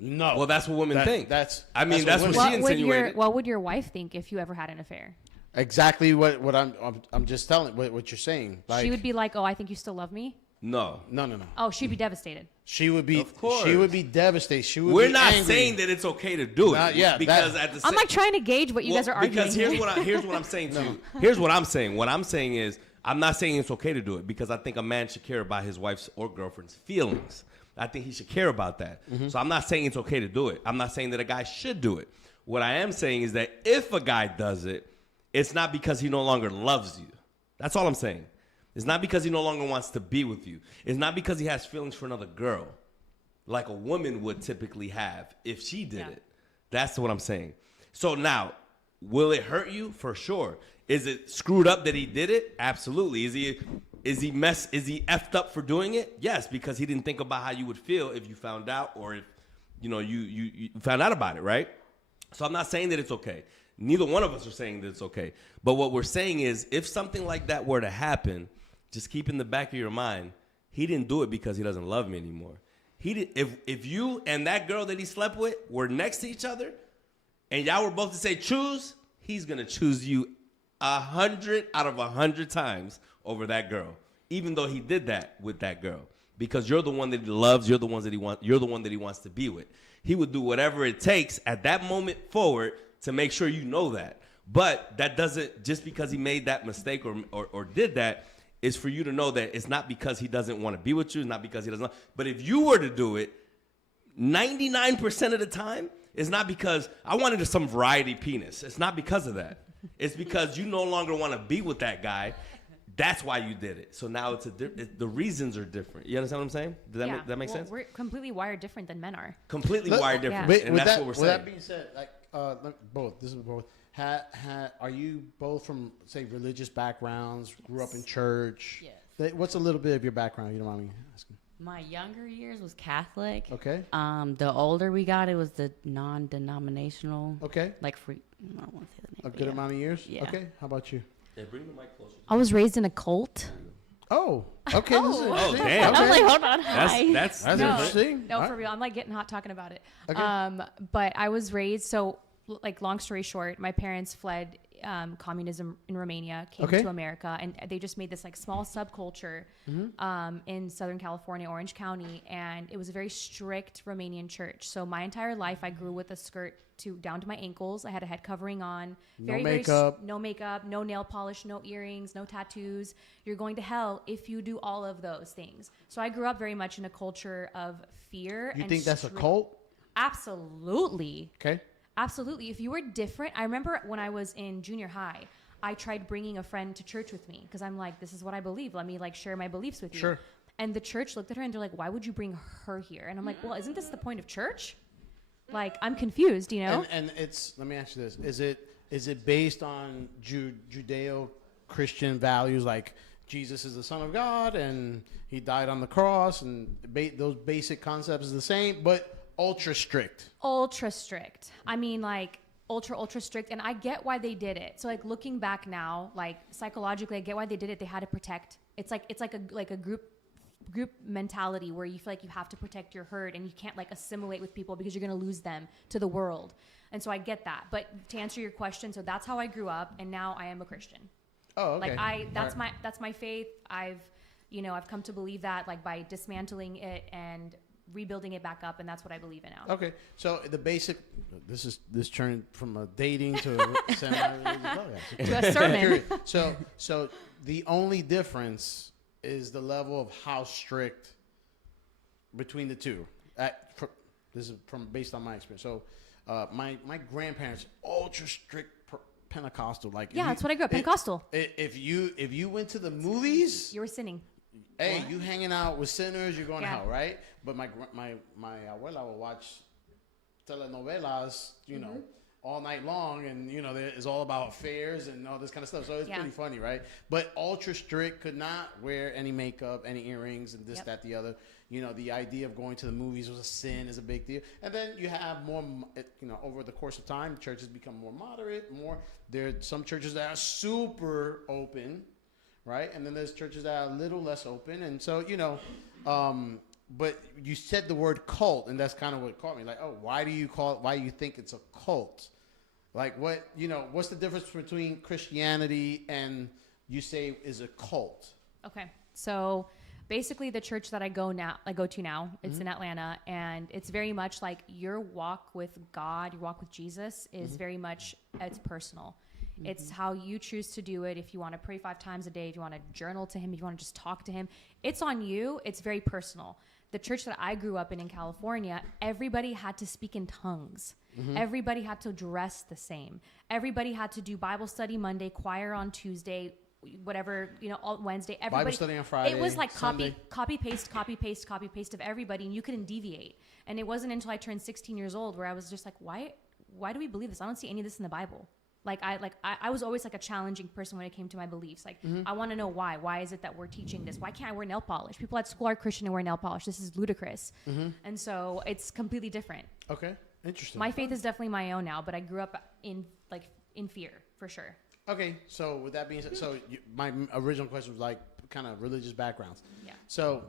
No. Well, that's what women think. That's what she What insinuated. would your wife think if you ever had an affair? exactly what I'm just telling what you're saying. Like, She would be like, "Oh, I think you still love me." No. no. Oh, she'd be devastated. She would be. Of course. She would be devastated. She would. We're be not angry. saying that it's okay to do it. Because at the same I'm like trying to gauge what you guys are arguing. Because here's what I'm saying to you. Here's what I'm saying. What I'm saying is, I'm not saying it's okay to do it because I think a man should care about his wife's or girlfriend's feelings. I think he should care about that. So I'm not saying it's okay to do it. I'm not saying that a guy should do it. What I am saying is that if a guy does it, it's not because he no longer loves you. That's all I'm saying. It's not because he no longer wants to be with you. It's not because he has feelings for another girl like a woman would typically have if she did it. That's what I'm saying. So now, will it hurt you? For sure. Is it screwed up that he did it? Absolutely. Is he effed up for doing it? Yes, because he didn't think about how you would feel if you found out, or if you found out about it, right? So I'm not saying that it's okay. Neither one of us are saying that it's okay. But what we're saying is, if something like that were to happen, just keep in the back of your mind, he didn't do it because he doesn't love me anymore. He did. If you and that girl that he slept with were next to each other, and y'all were both to say choose, he's gonna choose you 100 out of 100 times over that girl, even though he did that with that girl, because you're the one that he loves. You're the one that he wants to be with. He would do whatever it takes at that moment forward to make sure you know that. But that doesn't, just because he made that mistake or did that, is for you to know that it's not because he doesn't want to be with you. It's not because he doesn't. But if you were to do it, 99% of the time, it's not because I wanted some variety penis. It's not because of that. It's because you no longer want to be with that guy. That's why you did it. So now the reasons are different. You understand what I'm saying? Does that make sense? We're completely wired different than men are. Completely wired different. Yeah. And that's what we're saying. With that being said, like both. This is both. Are you both from, say, religious backgrounds? Grew up in church? Yes. What's a little bit of your background? You don't mind me asking? My younger years was Catholic. Okay. The older we got, it was the non-denominational. Okay. Like free. I don't want to say the name. A good amount of years. Yeah. Okay. How about you? Yeah, bring the mic closer. I was raised in a cult. Oh, okay. This is Oh. Oh, interesting. damn. I'm Okay. like, hold on, hi. That's That's No. interesting. No, All for right. real. I'm like getting hot talking about it. Okay. But I was raised, so like long story short, my parents fled communism in Romania, came Okay. to America, and they just made this like small subculture in Southern California, Orange County, and it was a very strict Romanian church. So my entire life, I grew with a skirt down to my ankles. I had a head covering on. No makeup. No makeup, no nail polish, no earrings, no tattoos. You're going to hell if you do all of those things. So I grew up very much in a culture of fear. You and think that's a strict- cult? Absolutely. Okay. Absolutely. If you were different, I remember when I was in junior high, I tried bringing a friend to church with me because I'm like, this is what I believe. Let me like share my beliefs with you. Sure. And the church looked at her and they're like, why would you bring her here? And I'm like, well, isn't this the point of church? Like, I'm confused, you know? And it's, let me ask you this. Is it based on Judeo-Christian values like Jesus is the Son of God and he died on the cross and those basic concepts is the same, but ultra strict? Ultra strict. I mean, like, ultra strict. And I get why they did it. So, like, looking back now, like, psychologically, I get why they did it. They had to protect. It's like a group mentality where you feel like you have to protect your herd and you can't like assimilate with people because you're going to lose them to the world. And so I get that. But to answer your question, so that's how I grew up, and now I am a Christian. Oh, okay. Like that's my faith. I've come to believe that like by dismantling it and rebuilding it back up, and that's what I believe in now. Okay, so the basic, this turned from a dating to a semi-religious podcast. To a sermon. So the only difference is the level of how strict between the two. This is based on my experience. So my grandparents ultra strict Pentecostal. Like Yeah, that's what I grew up, Pentecostal. If you went to the movies, You were sinning. hey, you hanging out with sinners, you're going to Yeah. hell, right? But my abuela will watch telenovelas, you know, all night long, and it's all about affairs and all this kind of stuff. So it's pretty funny, right? But ultra strict, could not wear any makeup, any earrings, and this, that, the other. The idea of going to the movies was a sin, is a big deal. And then you have more, over the course of time, churches become more moderate. There are some churches that are super open, right? And then there's churches that are a little less open. And so, but you said the word cult, and that's kind of what caught me. Like, oh, why do you think it's a cult? Like, what's the difference between Christianity and you say is a cult? Okay. So basically the church that I go to now, it's in Atlanta, and it's very much like your walk with God, your walk with Jesus is very much, it's personal. It's how you choose to do it. If you want to pray 5 times a day, if you want to journal to him, if you want to just talk to him, it's on you. It's very personal. The church that I grew up in California, everybody had to speak in tongues. Everybody had to dress the same. Everybody had to do Bible study Monday, choir on Tuesday, whatever, all Wednesday. Everybody, Bible study on Friday. It was like Sunday. copy paste of everybody, and you couldn't deviate. And it wasn't until I turned 16 years old where I was just like, why do we believe this? I don't see any of this in the Bible. I was always like a challenging person when it came to my beliefs. Like, I want to know why. Why is it that we're teaching this? Why can't I wear nail polish? People at school are Christian and wear nail polish. This is ludicrous. And so it's completely different. Okay, interesting. My faith is definitely my own now, but I grew up in fear for sure. Okay, so with that being said, my original question was like kind of religious backgrounds. Yeah. So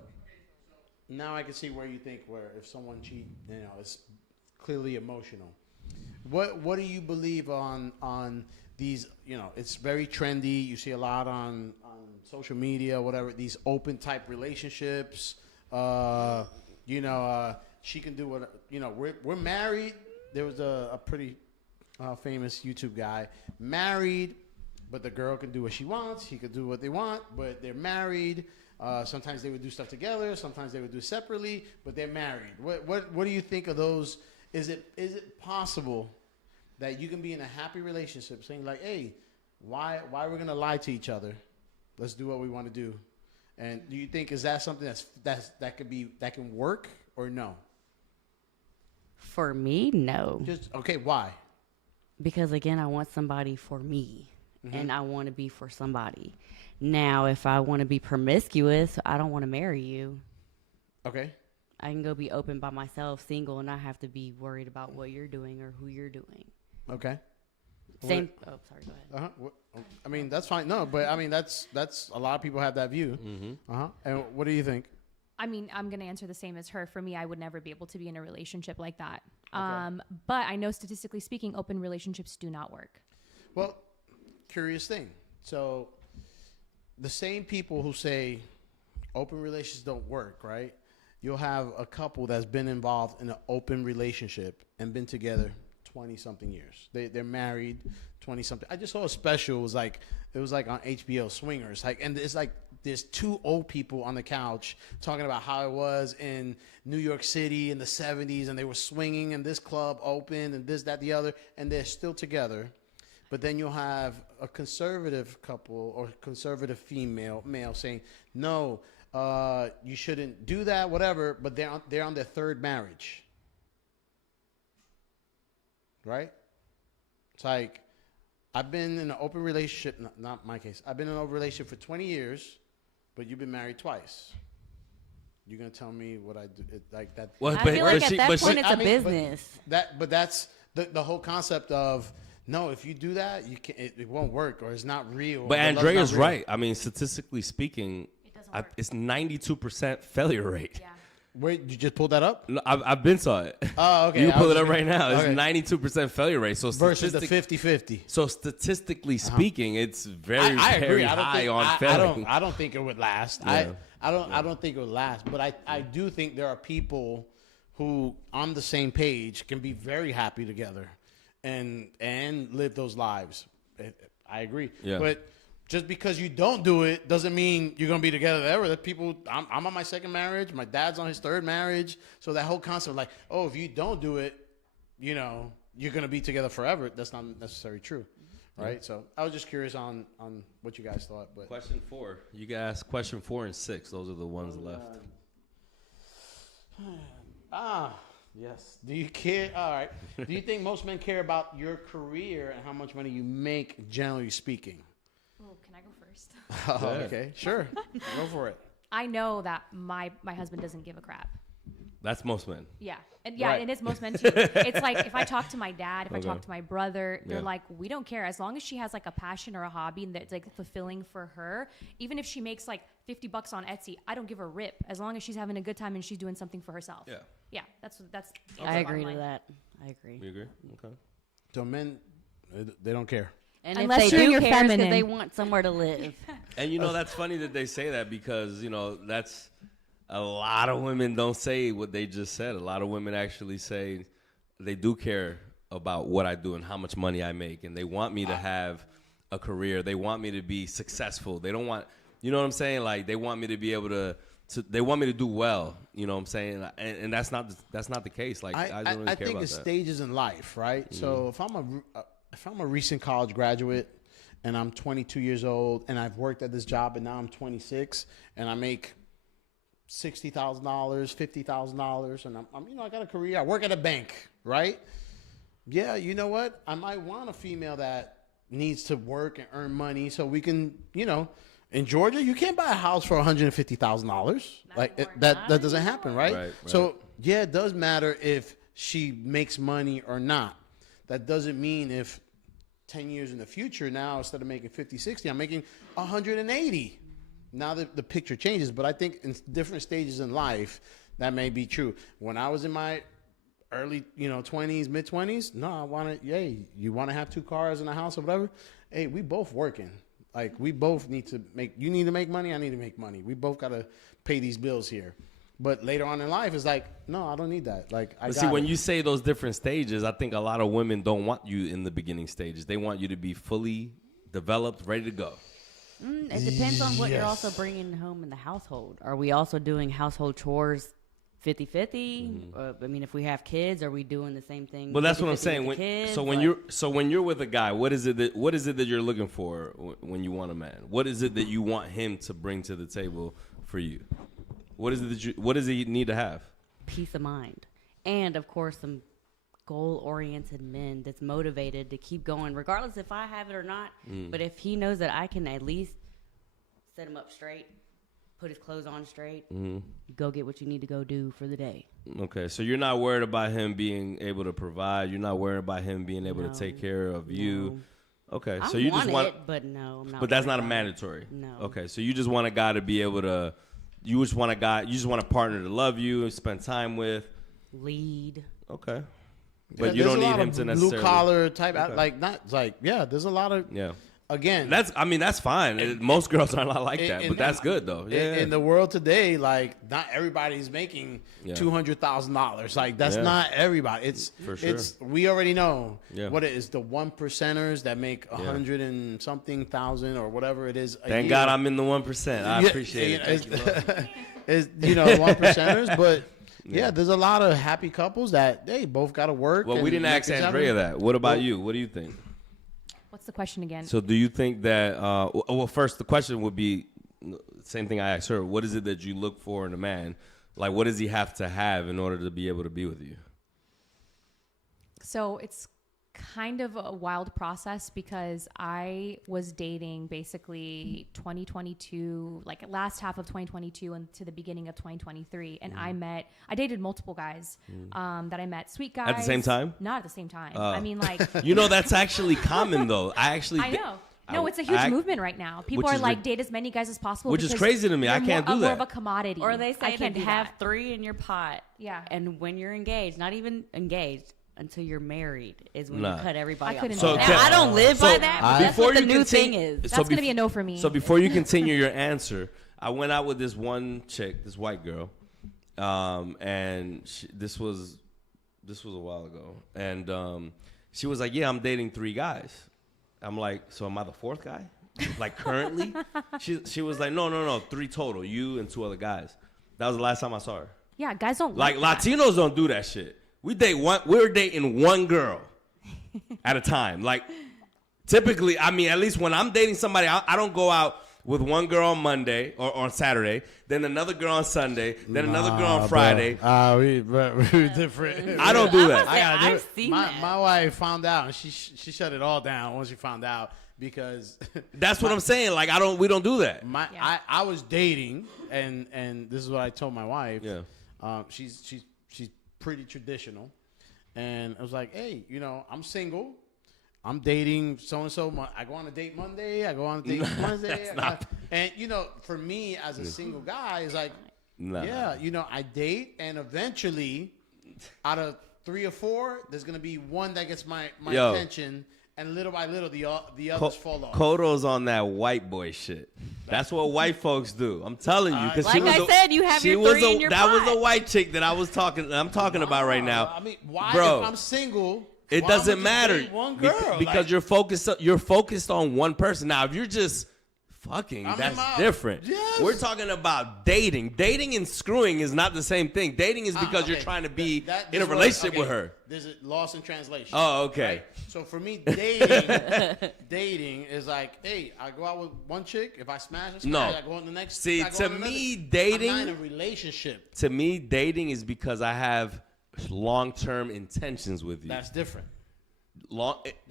now I can see where you think if someone cheat, it's clearly emotional. What do you believe on these? It's very trendy. You see a lot on social media, whatever. These open type relationships. She can do what. We're married. There was a pretty famous YouTube guy married, but the girl can do what she wants. He could do what they want, but they're married. Sometimes they would do stuff together. Sometimes they would do separately, but they're married. What do you think of those? Is it possible that you can be in a happy relationship saying like, hey, why we're gonna lie to each other? Let's do what we want to do. And do you think, is that something that can work or no? For me, no. Okay, why? Because again, I want somebody for me, and I want to be for somebody. Now, if I want to be promiscuous, I don't want to marry you. Okay. I can go be open by myself, single, and not have to be worried about what you're doing or who you're doing. Okay. Same. Oh, sorry. Go ahead. I mean, that's fine. No, but I mean, that's a lot of people have that view. And what do you think? I mean, I'm going to answer the same as her. For me, I would never be able to be in a relationship like that. But I know statistically speaking, open relationships do not work. Well, curious thing. So the same people who say open relations don't work, right? You'll have a couple that's been involved in an open relationship and been together 20-something years. They're married 20-something. I just saw a special. It was like on HBO, Swingers. And it's like there's two old people on the couch talking about how it was in New York City in the 70s, and they were swinging, and this club opened, and this, that, the other, and they're still together. But then you'll have a conservative couple or conservative male saying, no, you shouldn't do that, whatever, but they're on their third marriage. Right? It's like, I've been in an open relationship, not my case. I've been in an open relationship for 20 years, but you've been married twice. You're going to tell me what I do, like that. Well, I feel like at that point it's a business. But that's the whole concept of, no, if you do that, you can't, it won't work, or it's not real. But Andrea's right. I mean, statistically speaking, it's 92% failure rate. Yeah. Wait, you just pulled that up? No, I've been saw it. Oh, okay. You can pull it up right now. It's 92% failure rate. So versus the 50-50. So statistically speaking, it's very, I agree. very high on failing. I don't think it would last. Yeah. I don't think it would last. But I do think there are people who, on the same page, can be very happy together and live those lives. I agree. Yeah. But just because you don't do it doesn't mean you're gonna be together forever. That people, I'm on my second marriage. My dad's on his third marriage. So that whole concept of like, oh, if you don't do it, you know, you're gonna be together forever. That's not necessarily true, right? Yeah. So I was just curious on what you guys thought. But question 4, you can ask question 4 and 6. Those are the ones left. Yes. Do you care? All right. Do you think most men care about your career and how much money you make, generally speaking? Oh, can I go first? Oh, okay, sure. Go for it. I know that my husband doesn't give a crap. That's most men. Yeah. And yeah, Right. it is most men too. It's like if I talk to my dad, if I talk to my brother, they're like, we don't care. As long as she has like a passion or a hobby that's like fulfilling for her, even if she makes like $50 on Etsy, I don't give a rip as long as she's having a good time and she's doing something for herself. Yeah. Yeah. That's I agree to that. I agree. You agree? Okay. So men, they don't care. And unless if they you're do care, feminine, they want somewhere to live. And you know, that's funny that they say that because, you know, that's a lot of women don't say what they just said. A lot of women actually say they do care about what I do and how much money I make. And they want me to have a career. They want me to be successful. They don't want, you know what I'm saying? Like they want me to be able to they want me to do well. You know what I'm saying? And that's not the case. Like I don't really care think about it's that. stages in life, right? Mm-hmm. So if I'm a recent college graduate and I'm 22 years old and I've worked at this job and now I'm 26 and I make $60,000, $50,000, and I'm you know, I got a career. I work at a bank, right? Yeah, you know what? I might want a female that needs to work and earn money so we can, you know, in Georgia, you can't buy a house for $150,000. Like that doesn't happen, right? So yeah, it does matter if she makes money or not. That doesn't mean if 10 years in the future now, instead of making 50, 60, I'm making 180. Now the picture changes, but I think in different stages in life, that may be true. When I was in my early, 20s, mid-20s, no, I want to, you want to have 2 cars and a house or whatever? Hey, we both working. Like, we both need to you need to make money, I need to make money. We both got to pay these bills here. But later on in life, it's like, no, I don't need that. Like, when you say those different stages, I think a lot of women don't want you in the beginning stages. They want you to be fully developed, ready to go. It depends on what you're also bringing home in the household. Are we also doing household chores 50-50? Mm-hmm. I mean, if we have kids, are we doing the same thing? Well, that's what I'm saying. When you're with a guy, what is it that you're looking for when you want a man? What is it that you want him to bring to the table for you? What is it you need to have? Peace of mind, and of course, some goal-oriented men that's motivated to keep going, regardless if I have it or not. But if he knows that I can at least set him up straight, put his clothes on straight, Mm-hmm. go get what you need to go do for the day. Okay, so you're not worried about him being able to provide. You're not worried about him being able to take care of you. Okay, I so you just want it, but no, I'm not. but that's not a worried about mandatory. it. No. Okay, so you just want a guy to be able to. You just want a guy. You just want a partner to love you and spend time with. Lead. Okay, but Yeah, you don't there's a need lot him of to necessarily. blue collar type. Okay. Like not like there's a lot of Again, that's fine. Most girls are not like that, but that's good though. Yeah. In the world today, like not everybody's making $200,000. Like that's not everybody. It's for sure. It's we already know what it is. The 1%ers that make 100 and something thousand or whatever it is. Thank God I'm in the 1%. I appreciate it. Thank you, bro. It's 1%ers, but there's a lot of happy couples that they both got to work. Well, we didn't ask Andrea that. What about you? What do you think? What's the question again? So do you think that, well, first the question would be, same thing I asked her, what is it that you look for in a man? Like, what does he have to have in order to be able to be with you? So it's kind of a wild process because I was dating basically 2022, like last half of 2022 and to the beginning of 2023. And I dated multiple guys that I met, sweet guys. At the same time? Not at the same time. I mean, like. That's actually common, though. I know. No, it's a huge movement right now. People are like, date as many guys as possible. Which is crazy to me. I can't do that. More of a commodity. Or they say I can't that you do have that. 3 in your pot. Yeah. And when you're engaged, not even engaged, until you're married is when you cut everybody off. So now, I don't live by that, but that's what the new thing is. That's going to be a no for me. So before you continue your answer, I went out with this one chick, this white girl, and this was a while ago, and she was like, "Yeah, I'm dating 3 guys." I'm like, "So am I the 4th guy? Like currently?" She was like, "No, 3 total. You and 2 other guys." That was the last time I saw her. Yeah, guys don't like that. Latinos don't do that shit. We're dating one girl at a time. Like typically, I mean, at least when I'm dating somebody, I don't go out with one girl on Monday or on Saturday, then another girl on Sunday, then another girl on Friday. We're different. I don't do that. I've seen my wife found out, and she shut it all down once she found out because that's what I'm saying. Like we don't do that. I was dating, and this is what I told my wife. Yeah. She's pretty traditional, and I was like, hey, I'm single, I'm dating so and so. I go on a date Monday, I go on a date Wednesday, and for me as a single guy, it's like, I date, and eventually, out of 3 or 4, there's gonna be one that gets my attention. And little by little, the others fall off. COTTO's on that white boy shit. That's what white folks do. I'm telling you. Like I said, you have your 3 in your pot. That was a white chick that I'm talking about right now. I mean, why bro, if I'm single? It doesn't matter. One girl, because you're focused on one person. Now, if you're just fucking, that's different. Yes. We're talking about dating. Dating and screwing is not the same thing. Dating is because you're trying to be in a relationship with her. There's a loss in translation. Oh, okay. Right? So for me, dating is like, hey, I go out with one chick. If I smash, I go on the next. See, to me, dating. I'm not in a relationship. To me, dating is because I have long-term intentions with you. That's different.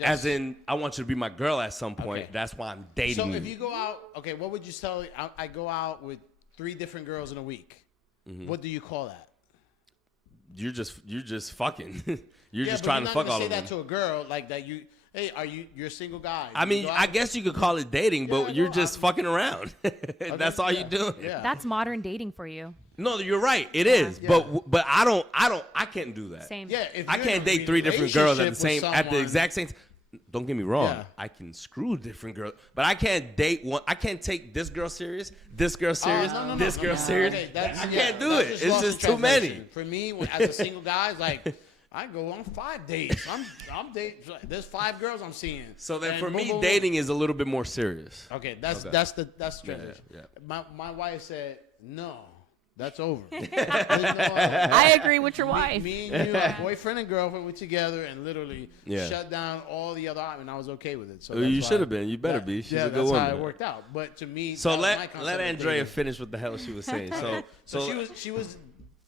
As in, I want you to be my girl at some point. Okay. That's why I'm dating you. So if you go out, okay, what would you tell? I go out with 3 different girls in a week. Mm-hmm. What do you call that? You're just fucking. You're just trying to fuck all of them. You're not gonna say that to a girl like that. Hey, you're a single guy? I mean, I guess you could call it dating, but you're just fucking around. That's all you do. Yeah. That's modern dating for you. No, you're right. It is, but I can't do that. Same. Yeah, I can't date 3 different girls at the exact same. Don't get me wrong. Yeah. I can screw different girls, but I can't date one. I can't take this girl serious, this girl serious, this girl serious. Okay, I can't do it. It's just too many. For me, as a single guy, it's like I go on 5 dates. I'm dating. There's 5 girls I'm seeing. So then, for me, dating is a little bit more serious. Okay, that's the transition. Yeah. My wife said no. That's over. I agree with your wife. Me and you, boyfriend and girlfriend, were together and literally shut down all the other options. I was okay with it. So you should have been. You better be. She's a good woman. That's how it worked out. But to me, so let Andrea finish what the hell she was saying. So she was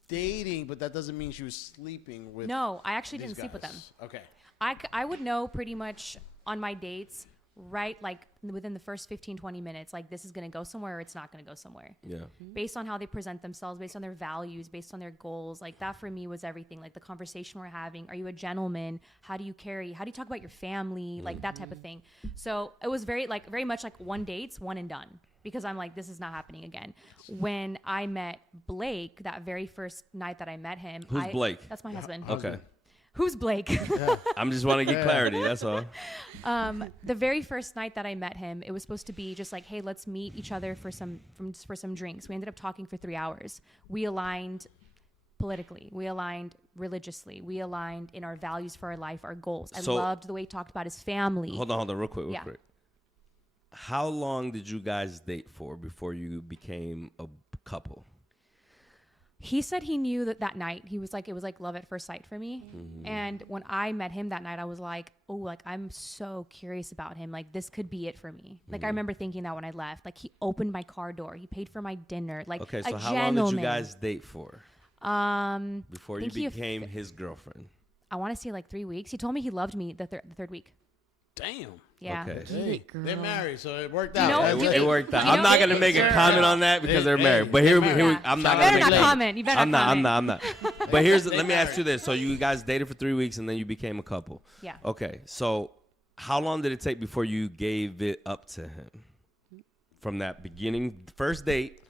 dating, but that doesn't mean she was sleeping with. No, I actually didn't sleep with them. Okay. I would know pretty much on my dates right, like within the first 15, 20 minutes, like this is going to go somewhere or it's not going to go somewhere. Yeah. Based on how they present themselves, based on their values, based on their goals. Like that for me was everything. Like the conversation we're having. Are you a gentleman? How do you talk about your family? Like that type of thing. So it was very much like one date's one and done. Because I'm like, this is not happening again. When I met Blake, that very first night that I met him. Who's Blake? That's my husband. Okay. Who's Blake? I'm just want to get clarity. That's all. The very first night that I met him, it was supposed to be just like, hey, let's meet each other for some drinks. We ended up talking for 3 hours. We aligned politically. We aligned religiously. We aligned in our values for our life, our goals. I loved the way he talked about his family. Hold on, real quick. How long did you guys date for before you became a couple? He said he knew that night. He was like, it was like love at first sight for me. Mm-hmm. And when I met him that night, I was like, oh, like I'm so curious about him. Like this could be it for me. Like I remember thinking that when I left. Like he opened my car door. He paid for my dinner. Like okay, so a how gentleman. long did you guys date for? Before you became his girlfriend? I want to say like 3 weeks. He told me he loved me the third week. Damn. Yeah. Okay. Hey, they're married, so it worked You out. know, It worked out. I'm not gonna make a comment on that because they're married. But here, I'm not gonna make not comment. You better not comment. I'm not. But let me ask you this: so you guys dated for 3 weeks and then you became a couple. Yeah. Okay. So how long did it take before you gave it up to him? From that beginning, first date.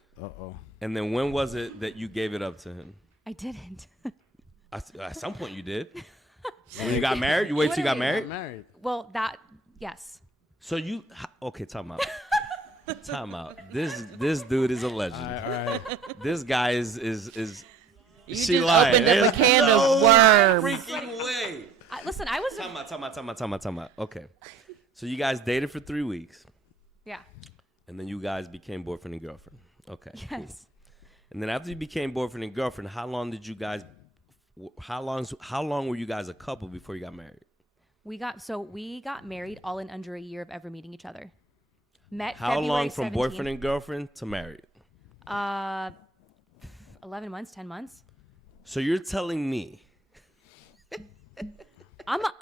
And then when was it that you gave it up to him? I didn't. At some point you did. When you got married, you waited till you got married? Well, yes. So time out. Time out. This dude is a legend. All right. This guy is You she just lying. opened up a can of worms. Freaking way. Listen, I was... Time out. Okay. So you guys dated for 3 weeks. Yeah. And then you guys became boyfriend and girlfriend. Okay. Yes. Cool. And then after you became boyfriend and girlfriend, how long were you guys a couple before you got married? We got married all in under a year of ever meeting each other. Met how February long from 17th. Boyfriend and girlfriend to married? 11 months, 10 months. So you're telling me?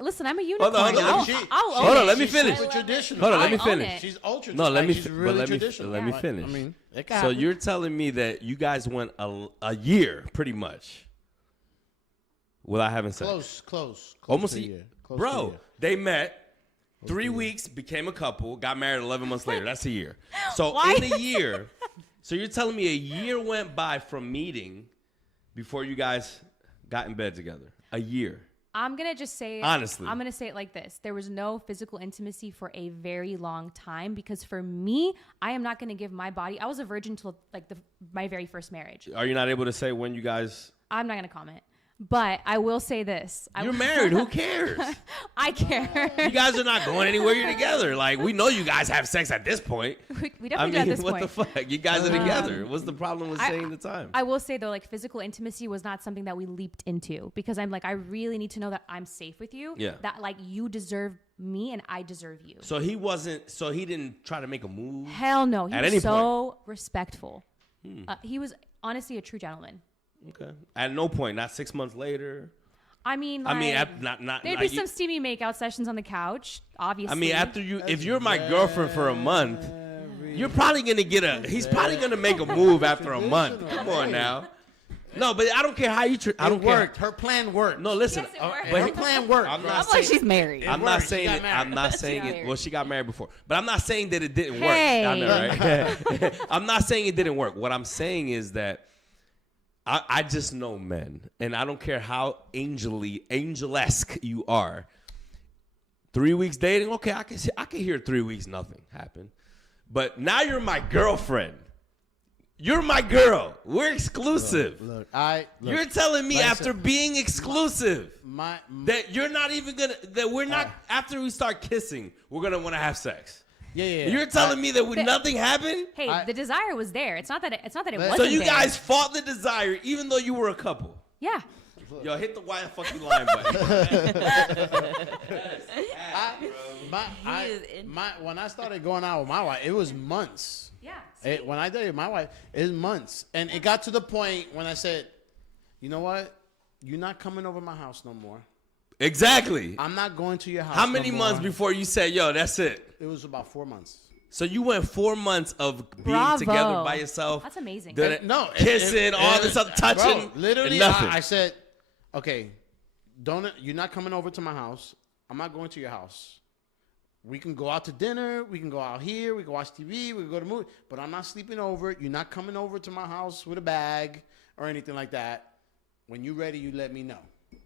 Listen, I'm a unicorn. Hold on, let me finish. Traditional. Hold on, let me finish. She's ultra. No, let me. She's really traditional. Let me finish. I mean, so you're telling me that you guys went a year, pretty much, without having sex? Close. Almost to a year. Bro, they met 3 weeks, became a couple, got married 11 months later. That's a year. So in a year, so you're telling me a year went by from meeting before you guys got in bed together? A year. I'm going to just say, honestly, I'm going to say it like this. There was no physical intimacy for a very long time because for me, I am not going to give my body. I was a virgin till like my very first marriage. Are you not able to say when you guys? I'm not going to comment. But I will say this. You're married. Who cares? I care. You guys are not going anywhere. You're together. Like, we know you guys have sex at this point. We definitely do at this point. What the fuck? You guys are together. What's the problem with saying the time? I will say, though, like, physical intimacy was not something that we leaped into because I'm like, I really need to know that I'm safe with you. Yeah. That, like, you deserve me and I deserve you. So he didn't try to make a move? Hell no. He was so respectful. He was honestly a true gentleman. Okay. At no point, not 6 months later. There'd be some steamy makeout sessions on the couch, obviously. I mean, if you're my girlfriend for a month, you're probably gonna he's probably gonna make a move after a month. Come on now. No, but I don't care how you. I don't care. Her plan worked. No, listen. Yes, it worked. But her plan worked. I'm like she's married. I'm not saying it. Well, she got married before, but I'm not saying that it didn't work. I know, right? I'm not saying it didn't work. What I'm saying is that. I just know men, and I don't care how angel-esque you are. 3 weeks dating, okay, I can hear 3 weeks nothing happened. But now you're my girlfriend. You're my girl. We're exclusive. Look, you're telling me after being exclusive that you're not even we're not, after we start kissing, we're going to want to have sex. Yeah. You're telling me that nothing happened? Hey, the desire was there. It's not that it wasn't there. So you guys fought the desire even though you were a couple? Yeah. Yo, hit the why the fuck you lying button. When I started going out with my wife, it was months. Yeah. When I dated my wife, it was months. And it got to the point when I said, you know what? You're not coming over my house no more. Exactly. I'm not going to your house. How many months before you said, yo, that's it? It was about 4 months. So you went 4 months of being Bravo. together by yourself. That's amazing. Kissing, all this other touching. Bro, literally, nothing. I said, okay, you're not coming over to my house. I'm not going to your house. We can go out to dinner. We can go out here. We can watch TV. We can go to movie. But I'm not sleeping over. You're not coming over to my house with a bag or anything like that. When you're ready, you let me know.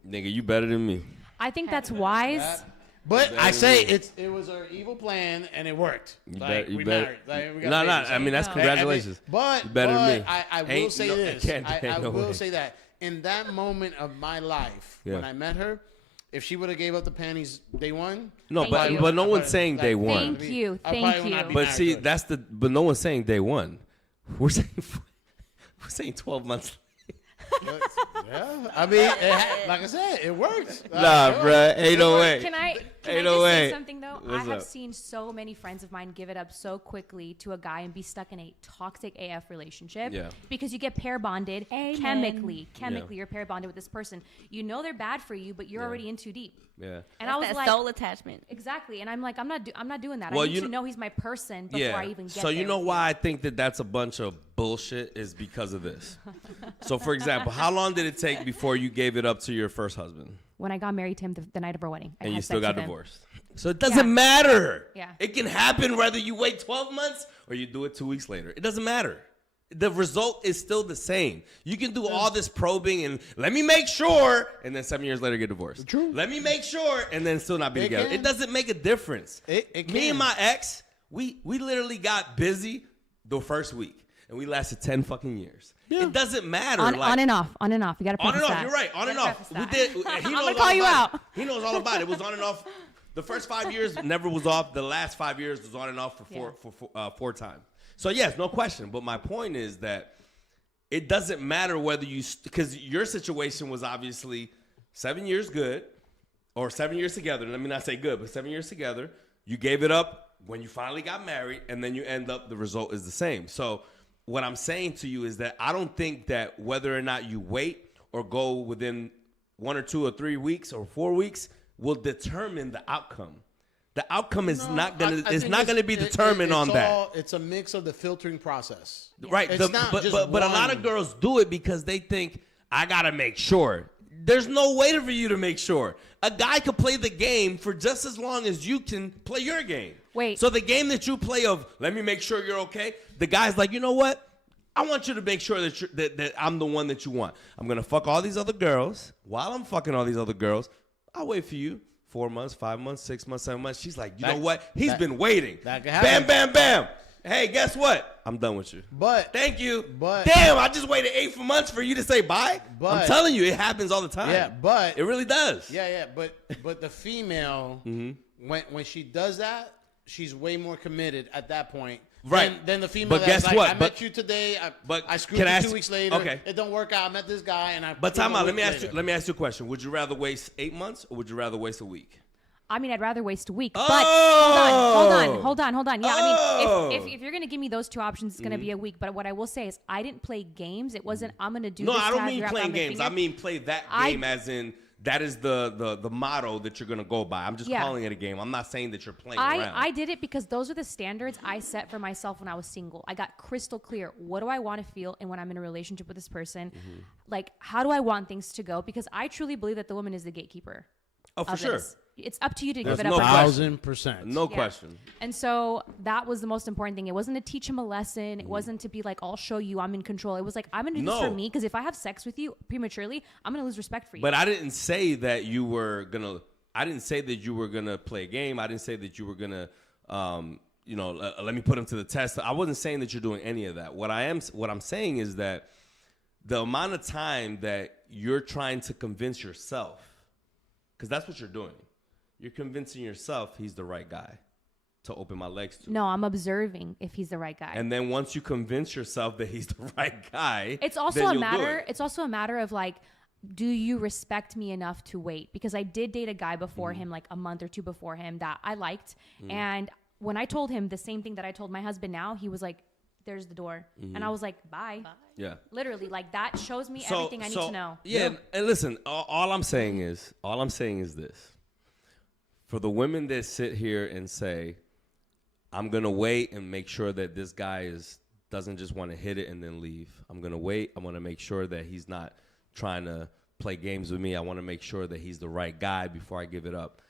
Nigga, you better than me. I think that's wise. But I say it was an evil plan and it worked. You we better. married. Like, we No, got babies. I mean, that's congratulations. But you better than me. I will say this. I no will way. say that in that moment of my life when I met her, if she would have gave up the panties day one, No, but no one's saying day one. Thank you. But see, but no one's saying day one. We're saying 12 months. Yeah, I mean, like I said, it worked. Nah, bruh, ain't no way. Can I Ain't just no way. say something though? What's I have up? seen so many friends of mine give it up so quickly to a guy and be stuck in a toxic AF relationship. Yeah. Because you get pair bonded chemically. You're pair bonded with this person. You know they're bad for you, but you're already in too deep. Yeah. And I was that like, soul attachment. exactly. And I'm like, I'm not doing that. Well, I need to know he's my person before I even get so you there know with why I think that's a bunch of bullshit is because of this. So for example, how long did it take before you gave it up to your first husband? When I got married to him the night of our wedding. I And you had still sex got with him. divorced. So it doesn't matter. Yeah. It can happen whether you wait 12 months or you do it 2 weeks later. It doesn't matter. The result is still the same. You can do all this probing and let me make sure, and then 7 years later get divorced. True. Let me make sure, and then still not be It together. can. It doesn't make a difference. It Me can. and my ex, we literally got busy the first week, and we lasted 10 fucking years. It doesn't matter. On and off. You got to On preface and off. that. You're right. On and off. We did. He knows I'm gonna all call you about it. out. He knows all about it. It was on and off. The first 5 years never was off. The last 5 years was on and off for four times. So yes, no question. But my point is that it doesn't matter whether because your situation was obviously 7 years good or 7 years together. Let me not say good, but 7 years together. You gave it up when you finally got married, and then you end up the result is the same. So what I'm saying to you is that I don't think that whether or not you wait or go within 1 or 2 or 3 weeks or 4 weeks will determine the outcome. The outcome is not gonna be determined on that. It's a mix of the filtering process. Right. It's not but just a lot of one. girls do it because they think I gotta make sure. There's no way for you to make sure. A guy could play the game for just as long as you can play your game. Wait. So the game that you play of let me make sure you're okay. The guy's like, you know what? I want you to make sure that I'm the one that you want. I'm gonna fuck all these other girls. While I'm fucking all these other girls, I'll wait for you. 4 months, 5 months, 6 months, 7 months. She's like, you know what? He's been waiting. That can Bam, happen. bam, bam. Hey, guess what? I'm done with you. But Thank you. But damn, I just waited 8 months for you to say bye. But I'm telling you, it happens all the time. Yeah, but it really does. Yeah. But the female, when she does that, she's way more committed at that point. Right. Than the female. But that's guess like, what? I met you today. I screwed can I you ask 2 weeks later. Okay. It don't work out. I met this guy and I. But time out. Let me ask later. you a question. Would you rather waste 8 months or would you rather waste a week? I mean, I'd rather waste a week. But Oh! hold on. Yeah, Oh! I mean, if you're gonna give me those two options, it's gonna be a week. But what I will say is, I didn't play games. It wasn't. I'm gonna do. No, this I to don't have mean your playing around my games. finger. I mean play that game as in that is the motto that you're gonna go by. I'm just calling it a game. I'm not saying that you're playing around. I did it because those are the standards I set for myself when I was single. I got crystal clear. What do I want to feel? And when I'm in a relationship with this person, like, how do I want things to go? Because I truly believe that the woman is the gatekeeper. Oh, for sure. This. It's up to you to There's give it no up. question. 1,000%. No Yeah. question. And so that was the most important thing. It wasn't to teach him a lesson. It wasn't to be like, I'll show you I'm in control. It was like, I'm going to do this for me, because if I have sex with you prematurely, I'm going to lose respect for you. But I didn't say that you were going to play a game. I didn't say that you were going to, let me put him to the test. I wasn't saying that you're doing any of that. What I'm saying is that the amount of time that you're trying to convince yourself, because that's what you're doing. You're convincing yourself he's the right guy to open my legs to. No, I'm observing if he's the right guy. And then once you convince yourself that he's the right guy, it's also then a you'll do matter. it. It's also a matter of like, do you respect me enough to wait? Because I did date a guy before him, like a month or two before him, that I liked. And when I told him the same thing that I told my husband now, he was like, there's the door. And I was like, bye. Yeah. Literally, like that shows me everything I need to know. Yeah, and listen, all I'm saying is this. For the women that sit here and say, I'm going to wait and make sure that this guy doesn't just want to hit it and then leave. I'm going to wait. I want to make sure that he's not trying to play games with me. I want to make sure that he's the right guy before I give it up.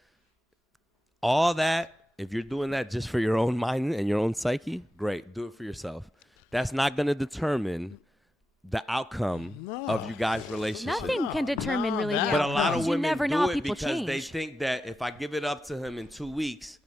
All that, if you're doing that just for your own mind and your own psyche, great. Do it for yourself. That's not going to determine the outcome of you guys' relationship. Nothing can determine really the But outcome. a lot of women never know do it people because change. they think that if I give it up to him in 2 weeks,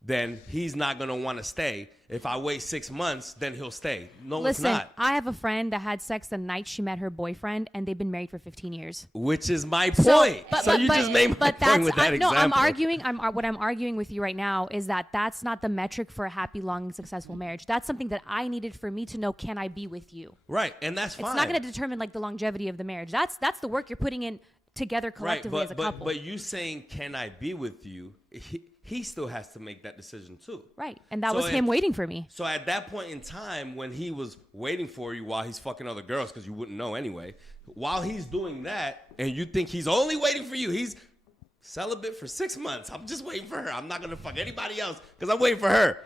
then he's not going to want to stay. If I wait 6 months, then he'll stay. No, Listen, it's not. I have a friend that had sex the night she met her boyfriend, and they've been married for 15 years. Which is my point. So you just made my point with that example. No, I'm arguing. What I'm arguing with you right now is that that's not the metric for a happy, long, and successful marriage. That's something that I needed for me to know, can I be with you? Right, and that's fine. It's not going to determine like the longevity of the marriage. That's the work you're putting in together collectively as a couple. But you saying, can I be with you? He still has to make that decision too. Right, and that was him waiting for me. So at that point in time, when he was waiting for you while he's fucking other girls, because you wouldn't know anyway, while he's doing that, and you think he's only waiting for you, he's celibate for 6 months. I'm just waiting for her. I'm not going to fuck anybody else because I'm waiting for her.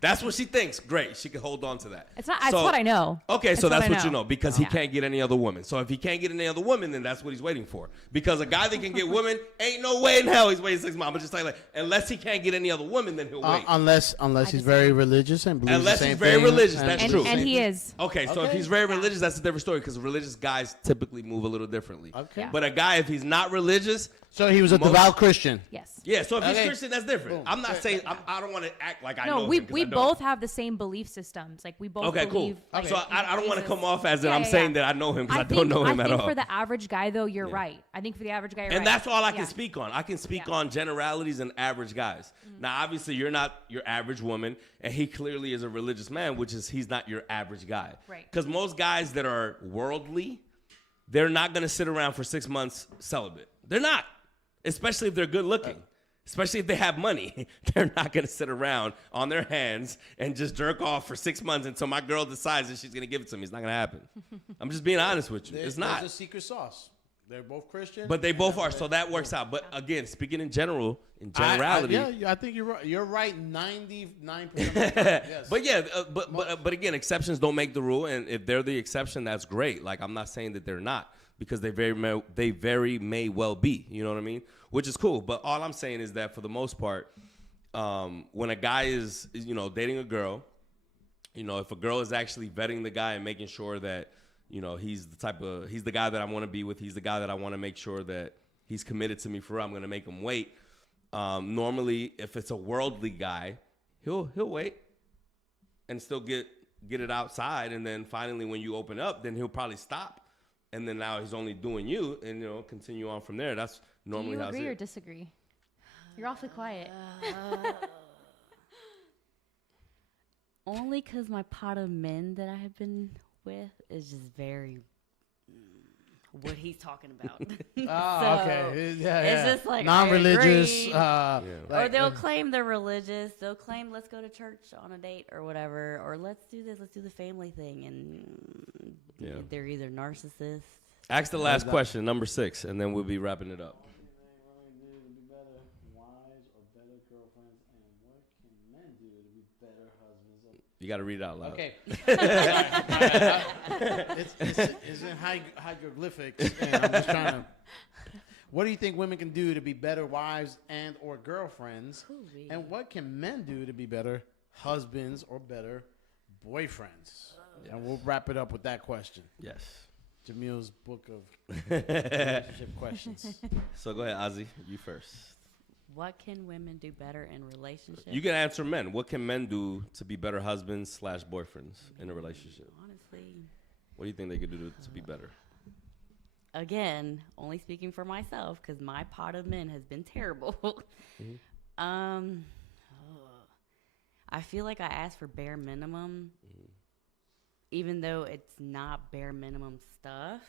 That's what she thinks. Great. She can hold on to that. It's what I know. Okay, so that's what you know, because he Yeah. can't get any other woman. So if he can't get any other woman, then that's what he's waiting for. Because a guy that can get women, ain't no way in hell he's waiting 6 months. I'm just like, unless he can't get any other woman, then he'll wait. Unless he's very religious and believes Unless the same he's very thing, religious, that's true. And he is. Okay, so if he's very religious, that's a different story, because religious guys typically move a little differently. Okay. Yeah. But a guy, if he's not religious... So he was a devout Christian. Yes. Yeah, so if he's Okay. Christian, that's different. Boom. I'm not saying... I don't want to act like I know No, him, we 'cause I don't. both have the same belief systems. Like we both Okay, cool. believe. Like, So I don't want to Jesus. come off as that Yeah, I'm yeah, saying yeah. that I know him, because I don't know him at all. I think for the average guy, though, you're right. I think for the average guy, you're right. And that's all I can Yeah. speak on. I can speak Yeah. on generalities and average guys. Now, obviously, you're not your average woman, and he clearly is a religious man, which is he's not your average guy. Right. Because most guys that are worldly, they're not going to sit around for 6 months celibate. They're not, especially if they're good looking. Especially if they have money, they're not going to sit around on their hands and just jerk off for 6 months until my girl decides that she's going to give it to me. It's not going to happen. I'm just being honest with you. It's not. There's a secret sauce. They're both Christian. But they both are, so that works out. But again, speaking in generality. I think you're right. You're right 99% of the time. Yes. But yeah, but again, exceptions don't make the rule, and if they're the exception, that's great. Like, I'm not saying that they're not, because they very may well be. You know what I mean? Which is cool. But all I'm saying is that for the most part, when a guy is dating a girl, if a girl is actually vetting the guy and making sure that he's the guy that I want to be with, he's the guy that I want to make sure that he's committed to me for real, I'm going to make him wait. Normally, if it's a worldly guy, he'll wait and still get it outside, and then finally when you open up, then he'll probably stop, and then now he's only doing you, and continue on from there. That's normally Do you how agree or it. disagree? You're awfully quiet. Only because my pot of men that I have been with is just very what he's talking about. Okay. Yeah, it's just like non-religious. I agree. Or they'll claim they're religious. They'll claim let's go to church on a date or whatever, or let's do this. Let's do the family thing, and they're either narcissists. Ask the last question, number 6, and then we'll be wrapping it up. You got to read it out loud. Okay. It's in hieroglyphics, and I'm just trying to. What do you think women can do to be better wives and or girlfriends? And what can men do to be better husbands or better boyfriends? And we'll wrap it up with that question. Yes. Jamil's book of relationship questions. So go ahead, Ozzy. You first. What can women do better in relationships? You can answer men. What can men do to be better husbands/boyfriends in a relationship? Honestly, what do you think they could do to be better? Again, only speaking for myself, because my pot of men has been terrible. I feel like I asked for bare minimum, even though it's not bare minimum stuff.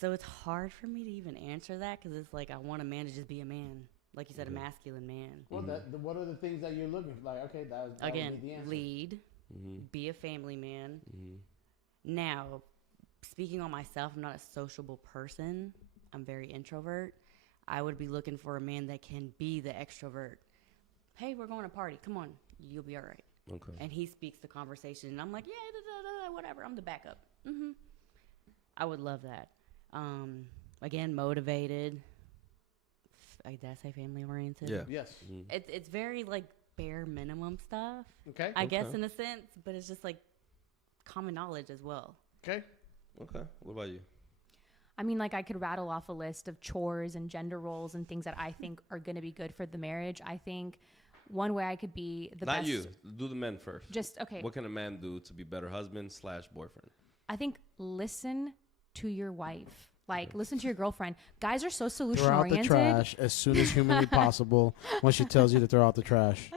So it's hard for me to even answer that, because it's like I want a man to just be a man. Like you said, a masculine man. Well, what are the things that you're looking for? Like, okay, that Again, would be the answer. lead. be a family man. Now, speaking on myself, I'm not a sociable person. I'm very introvert. I would be looking for a man that can be the extrovert. Hey, we're going to a party. Come on. You'll be all right. Okay. And he speaks the conversation, and I'm like, yeah, whatever. I'm the backup. I would love that. Again, motivated. Did I say family oriented? Yeah. Yes. It's very like bare minimum stuff. Okay. I guess in a sense, but it's just like common knowledge as well. Okay. Okay. What about you? I mean, like I could rattle off a list of chores and gender roles and things that I think are going to be good for the marriage. I think one way I could be the best. Not you. Do the men first. Just, okay. What can a man do to be better husband/boyfriend? I think listen to your wife. Like, listen to your girlfriend. Guys are so solution Throw out oriented. the trash as soon as humanly possible when she tells you to throw out the trash.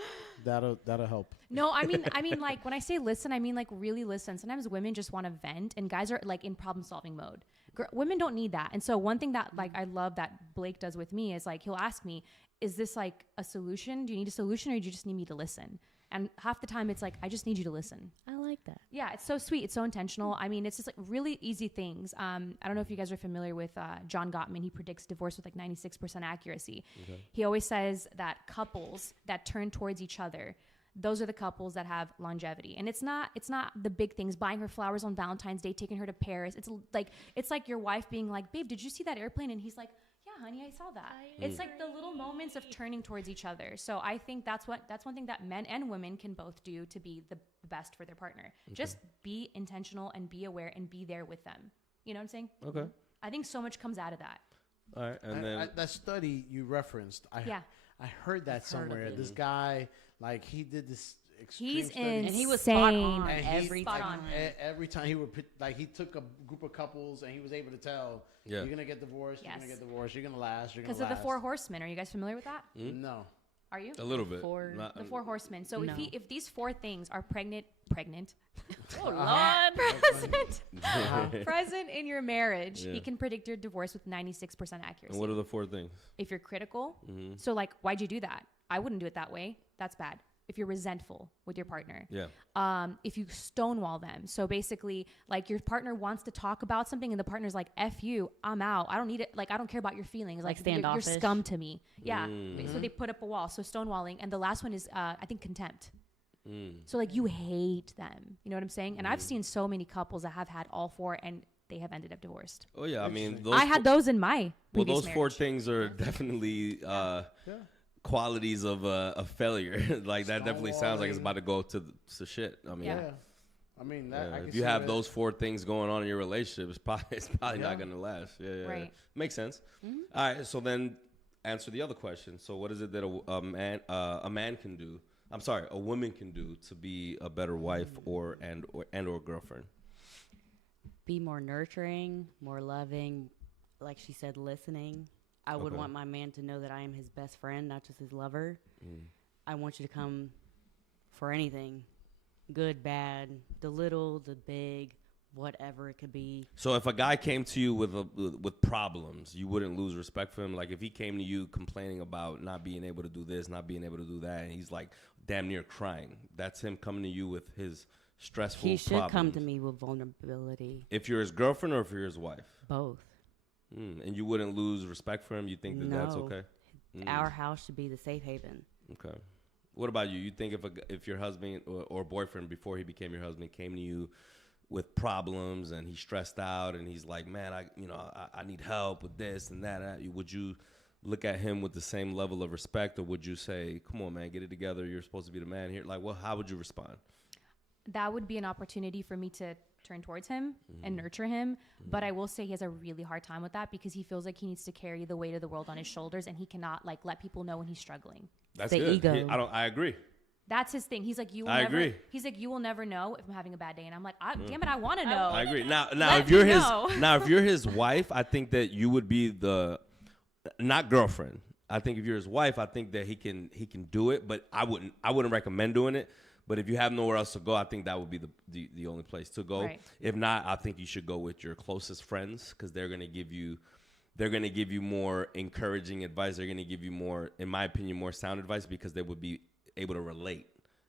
That'll help. No, I mean, like when I say listen, I mean like really listen. Sometimes women just want to vent, and guys are like in problem solving mode. Women don't need that. And so one thing that like I love that Blake does with me is like he'll ask me, "Is this like a solution? Do you need a solution, or do you just need me to listen?" And half the time it's like, I just need you to listen. I like that. Yeah, it's so sweet. It's so intentional. I mean, it's just like really easy things. I don't know if you guys are familiar with John Gottman. He predicts divorce with like 96% accuracy. Okay. He always says that couples that turn towards each other, those are the couples that have longevity. And it's not the big things, buying her flowers on Valentine's Day, taking her to Paris. It's like your wife being like, babe, did you see that airplane? And he's like, yeah, honey, I saw that. It's like the little moments of turning towards each other. So I think that's one thing that men and women can both do to be the best for their partner. Okay. Just be intentional and be aware and be there with them. You know what I'm saying? Okay. I think so much comes out of that. All right, and then that study you referenced, I heard that somewhere. This guy, like, he did this extreme He's study. And he was spot on And every time. Every time he would he took a group of couples and he was able to tell, you're gonna get divorced, you're gonna get divorced, you're gonna last, because of the 4 horsemen. Are you guys familiar with that? No. Are you? A little bit. The 4 horsemen. So No. if these 4 things are pregnant. Oh Lord. Present in your marriage, he can predict your divorce with 96% accuracy. And what are the 4 things? If you're critical, so like, why'd you do that? I wouldn't do it that way. That's bad. If you're resentful with your partner. Yeah. If you stonewall them. So basically, like, your partner wants to talk about something and the partner's like, F you, I'm out. I don't need it. Like, I don't care about your feelings. Like standoffish. you're scum to me. Yeah. So they put up a wall. So stonewalling. And the last one is, I think, contempt. So like, you hate them. You know what I'm saying? And I've seen so many couples that have had all 4 and they have ended up divorced. Oh yeah. I mean, I had those in my previous those 4 things are definitely qualities of a failure. Like, that definitely sounds like it's about to go to shit. I mean, I mean, if you have those 4 things going on in your relationship, it's probably not going to last. Yeah. Right. Makes sense. All right. So then, answer the other question. So, what is it that a man can do? I'm sorry, a woman can do to be a better wife or girlfriend? Be more nurturing, more loving. Like she said, listening. I would want my man to know that I am his best friend, not just his lover. I want you to come for anything, good, bad, the little, the big, whatever it could be. So if a guy came to you with problems, you wouldn't lose respect for him? Like, if he came to you complaining about not being able to do this, not being able to do that, and he's like damn near crying, that's him coming to you with his stressful problems. He should come to me with vulnerability. If you're his girlfriend or if you're his wife? Both. And you wouldn't lose respect for him? You think that's okay? Our house should be the safe haven. Okay. What about you? You think if your husband or boyfriend, before he became your husband, came to you with problems and he's stressed out and he's like, man, I need help with this and that, would you look at him with the same level of respect, or would you say, come on, man, get it together, you're supposed to be the man here? Like, well, how would you respond? That would be an opportunity for me to turn towards him and nurture him. But I will say he has a really hard time with that because he feels like he needs to carry the weight of the world on his shoulders, and he cannot like let people know when he's struggling. That's the good. ego. I agree. That's his thing. He's like, agree. He's like, you will never know if I'm having a bad day. And I'm like, damn it, I want to know. I agree. Now Let if you're me his know. now if you're his wife, I think that you would be the not girlfriend. I think if you're his wife, I think that he can do it, but I wouldn't recommend doing it. But if you have nowhere else to go, I think that would be the only place to go. Right. If not, I think you should go with your closest friends, because they're gonna give you more encouraging advice. They're gonna give you more, in my opinion, more sound advice, because they would be able to relate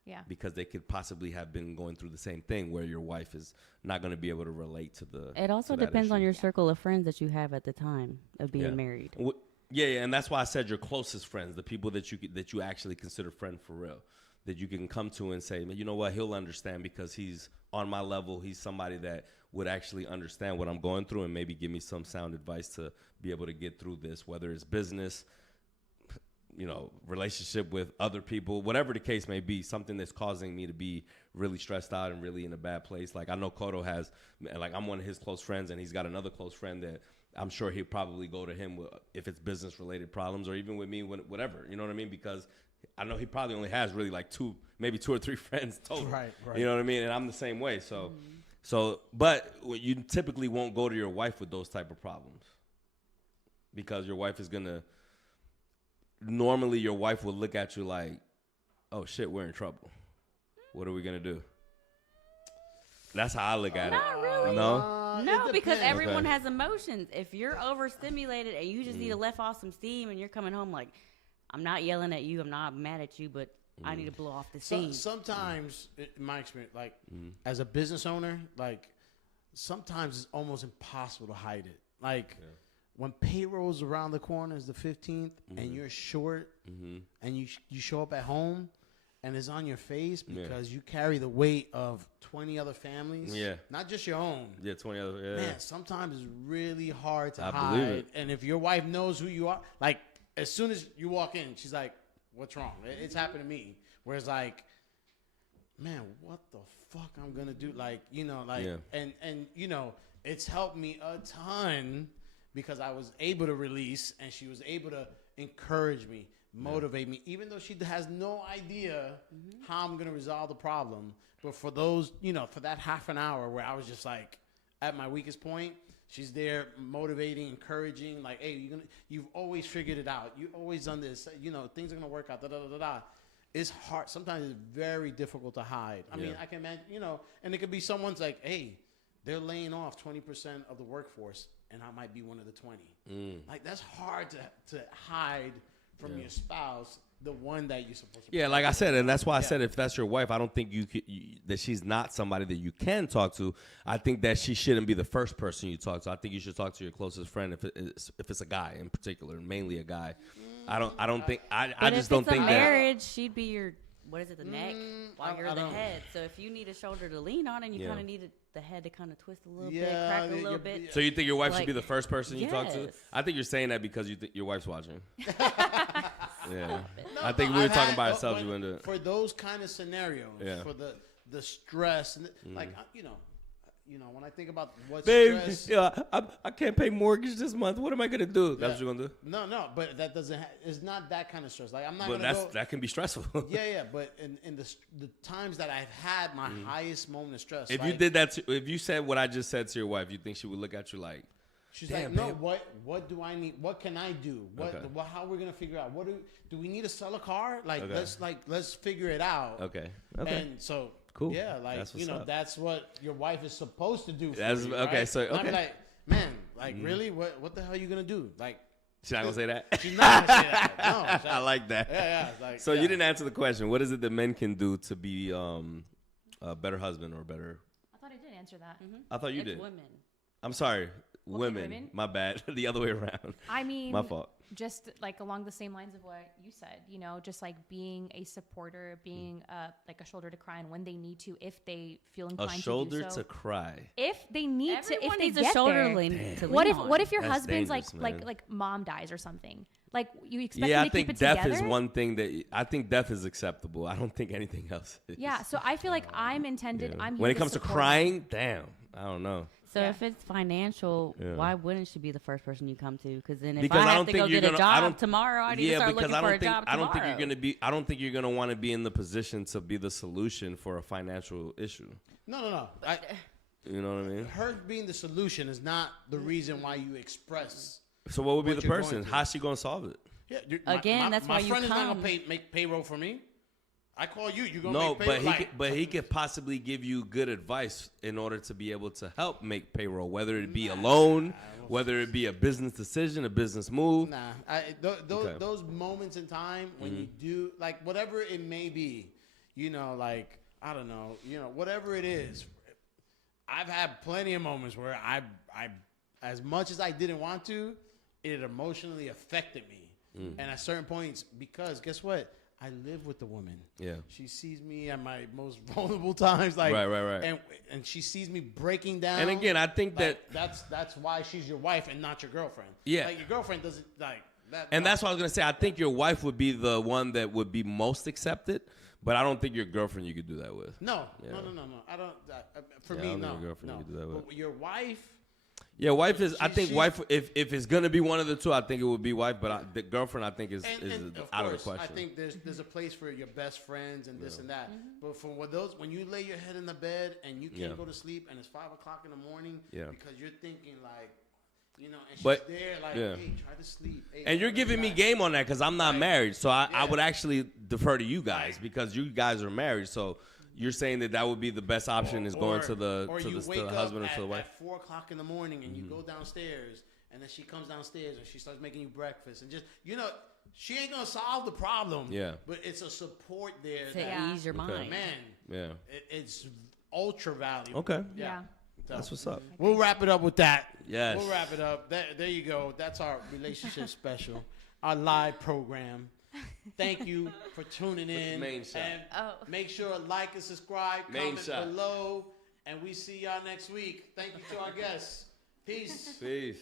Yeah. Because they could possibly have been going through the same thing where your wife is not going to be able to relate to the. It also depends on your circle of friends that you have at the time of being married. Yeah, and that's why I said your closest friends, the people that you actually consider friend for real, that you can come to and say, you know what, he'll understand because he's on my level. He's somebody that would actually understand what I'm going through and maybe give me some sound advice to be able to get through this, whether it's business, relationship with other people, whatever the case may be, something that's causing me to be really stressed out and really in a bad place. Like I know COTTO has, like I'm one of his close friends, and he's got another close friend that I'm sure he'll probably go to him if it's business related problems, or even with me, whatever, you know what I mean? Because I know he probably only has really like maybe two or three friends total. Right. You know what I mean? And I'm the same way. But you typically won't go to your wife with those type of problems because your wife is normally your wife will look at you like, oh shit, we're in trouble. What are we going to do? That's how I look at it. Not really. No, because everyone has emotions. If you're overstimulated and you just need to let off some steam and you're coming home like, I'm not yelling at you, I'm not mad at you, but I need to blow off the steam. Sometimes, in my experience, like as a business owner, like sometimes it's almost impossible to hide it. Like when payroll's around the corner is the 15th and you're short and you show up at home and it's on your face because you carry the weight of 20 other families. Yeah. Not just your own. Yeah, 20 other. Yeah. Man, sometimes it's really hard to I hide. believe it. And if your wife knows who you are, like as soon as you walk in, she's like, what's wrong? It's happened to me. Whereas like, man, what the fuck I'm going to do? Like, and it's helped me a ton because I was able to release and she was able to encourage me, motivate me, even though she has no idea how I'm going to resolve the problem. But for those, for that half an hour where I was just like at my weakest point, she's there motivating, encouraging, like, hey, you've always figured it out. You've always done this. Things are going to work out, da-da-da-da-da. It's hard. Sometimes it's very difficult to hide. I mean, I can imagine, and it could be someone's like, hey, they're laying off 20% of the workforce, and I might be one of the 20. Like, that's hard to hide from your spouse, the one that you're supposed to. Yeah, like I said, and that's why I said if that's your wife, I don't think that she's not somebody that you can talk to. I think that she shouldn't be the first person you talk to. I think you should talk to your closest friend if it's a guy in particular, mainly a guy. I just don't think that marriage, she'd be your the neck while you're the head. So if you need a shoulder to lean on and you kind of need the head to kind of twist a little bit, crack a little bit. So you think your wife should be the first person you talk to? I think you're saying that because you think your wife's watching. Yeah, I think we were talking by ourselves. You wouldn't do it. For those kind of scenarios, for the stress, and like when I think about what stress, I can't pay mortgage this month. What am I gonna do? That's what you're gonna do. No, but that doesn't. It's not that kind of stress. Like I'm not. But that can be stressful. Yeah. But in the times that I've had my highest moment of stress, if you did that, if you said what I just said to your wife, you think she would look at you like? She's like, no. What do I need? What can I do? How are we gonna figure out? What do we need to sell a car? Like let's figure it out. Okay. And so cool. Yeah, like that's what your wife is supposed to do. Okay. So okay. I'm like, man, like really, what the hell are you gonna do? Like, she's not gonna say that. She's not gonna say that. No, I like that. Yeah. Like, so you didn't answer the question. What is it that men can do to be a better husband or better? I thought I did answer that. I thought you did. Women. I'm sorry. Women. My bad. The other way around. I mean, my fault. Just like along the same lines of what you said, just like being a supporter, being like a shoulder to cry on when they need to, if they feel inclined to do so. A shoulder to cry. If they need to, if they needs get a shoulder there. to What if your That's husband's like mom dies or something? Like you expect him to keep it together? Yeah, I think death is one thing that I think death is acceptable. I don't think anything else is. Yeah, so I feel like I'm intended. Yeah. I'm here when it to comes to crying, damn, I don't know. So if it's financial, why wouldn't she be the first person you come to? Because then if because I have to go get a job tomorrow, I need to start looking for a job tomorrow. I don't think you're gonna want to be in the position to be the solution for a financial issue. No. You know what I mean? Her being the solution is not the reason why you express. So what would be the person? How's she gonna solve it? Yeah. That's why you come. My friend is not gonna make payroll for me. I call you. You're gonna make payroll. But he could possibly give you good advice in order to be able to help make payroll, whether it be a loan, whether it be a business decision, a business move. Those moments in time when you do like whatever it may be, you know, like, I don't know, you know, whatever it is. I've had plenty of moments where I as much as I didn't want to, it emotionally affected me. And at certain points, because guess what? I live with the woman. Yeah. She sees me at my most vulnerable times. Like, right. And she sees me breaking down. And again, I think like, that's why she's your wife and not your girlfriend. Yeah. Like, your girlfriend doesn't, like, that. And that's what I was going to say. I think your wife would be the one that would be most accepted. But I don't think your girlfriend you could do that with. No. I don't. For me, I don't no. think your girlfriend you could do that with. But your wife. Yeah, wife is. I think wife. If it's gonna be one of the two, I think it would be wife. But the girlfriend, I think, is out of the question. I think there's a place for your best friends and this and that. But for when you lay your head in the bed and you can't go to sleep and it's 5 o'clock in the morning because you're thinking like. You know, and she's there like, hey, try to sleep. Hey, and you're giving me game on that because I'm not married. So I would actually defer to you guys because you guys are married. So you're saying that would be the best option is going to the husband or to the wife. At 4 o'clock in the morning and you go downstairs and then she comes downstairs and she starts making you breakfast and just, you know, she ain't going to solve the problem. Yeah. But it's a support there. To ease your mind. Man. Yeah. It's ultra valuable. Okay. Yeah. That's what's up. We'll wrap it up with that. Yes. We'll wrap it up. There you go. That's our relationship special, our live program. Thank you for tuning in. Main shot. And make sure to like and subscribe, comment below, and we see y'all next week. Thank you to our guests. Peace. Peace.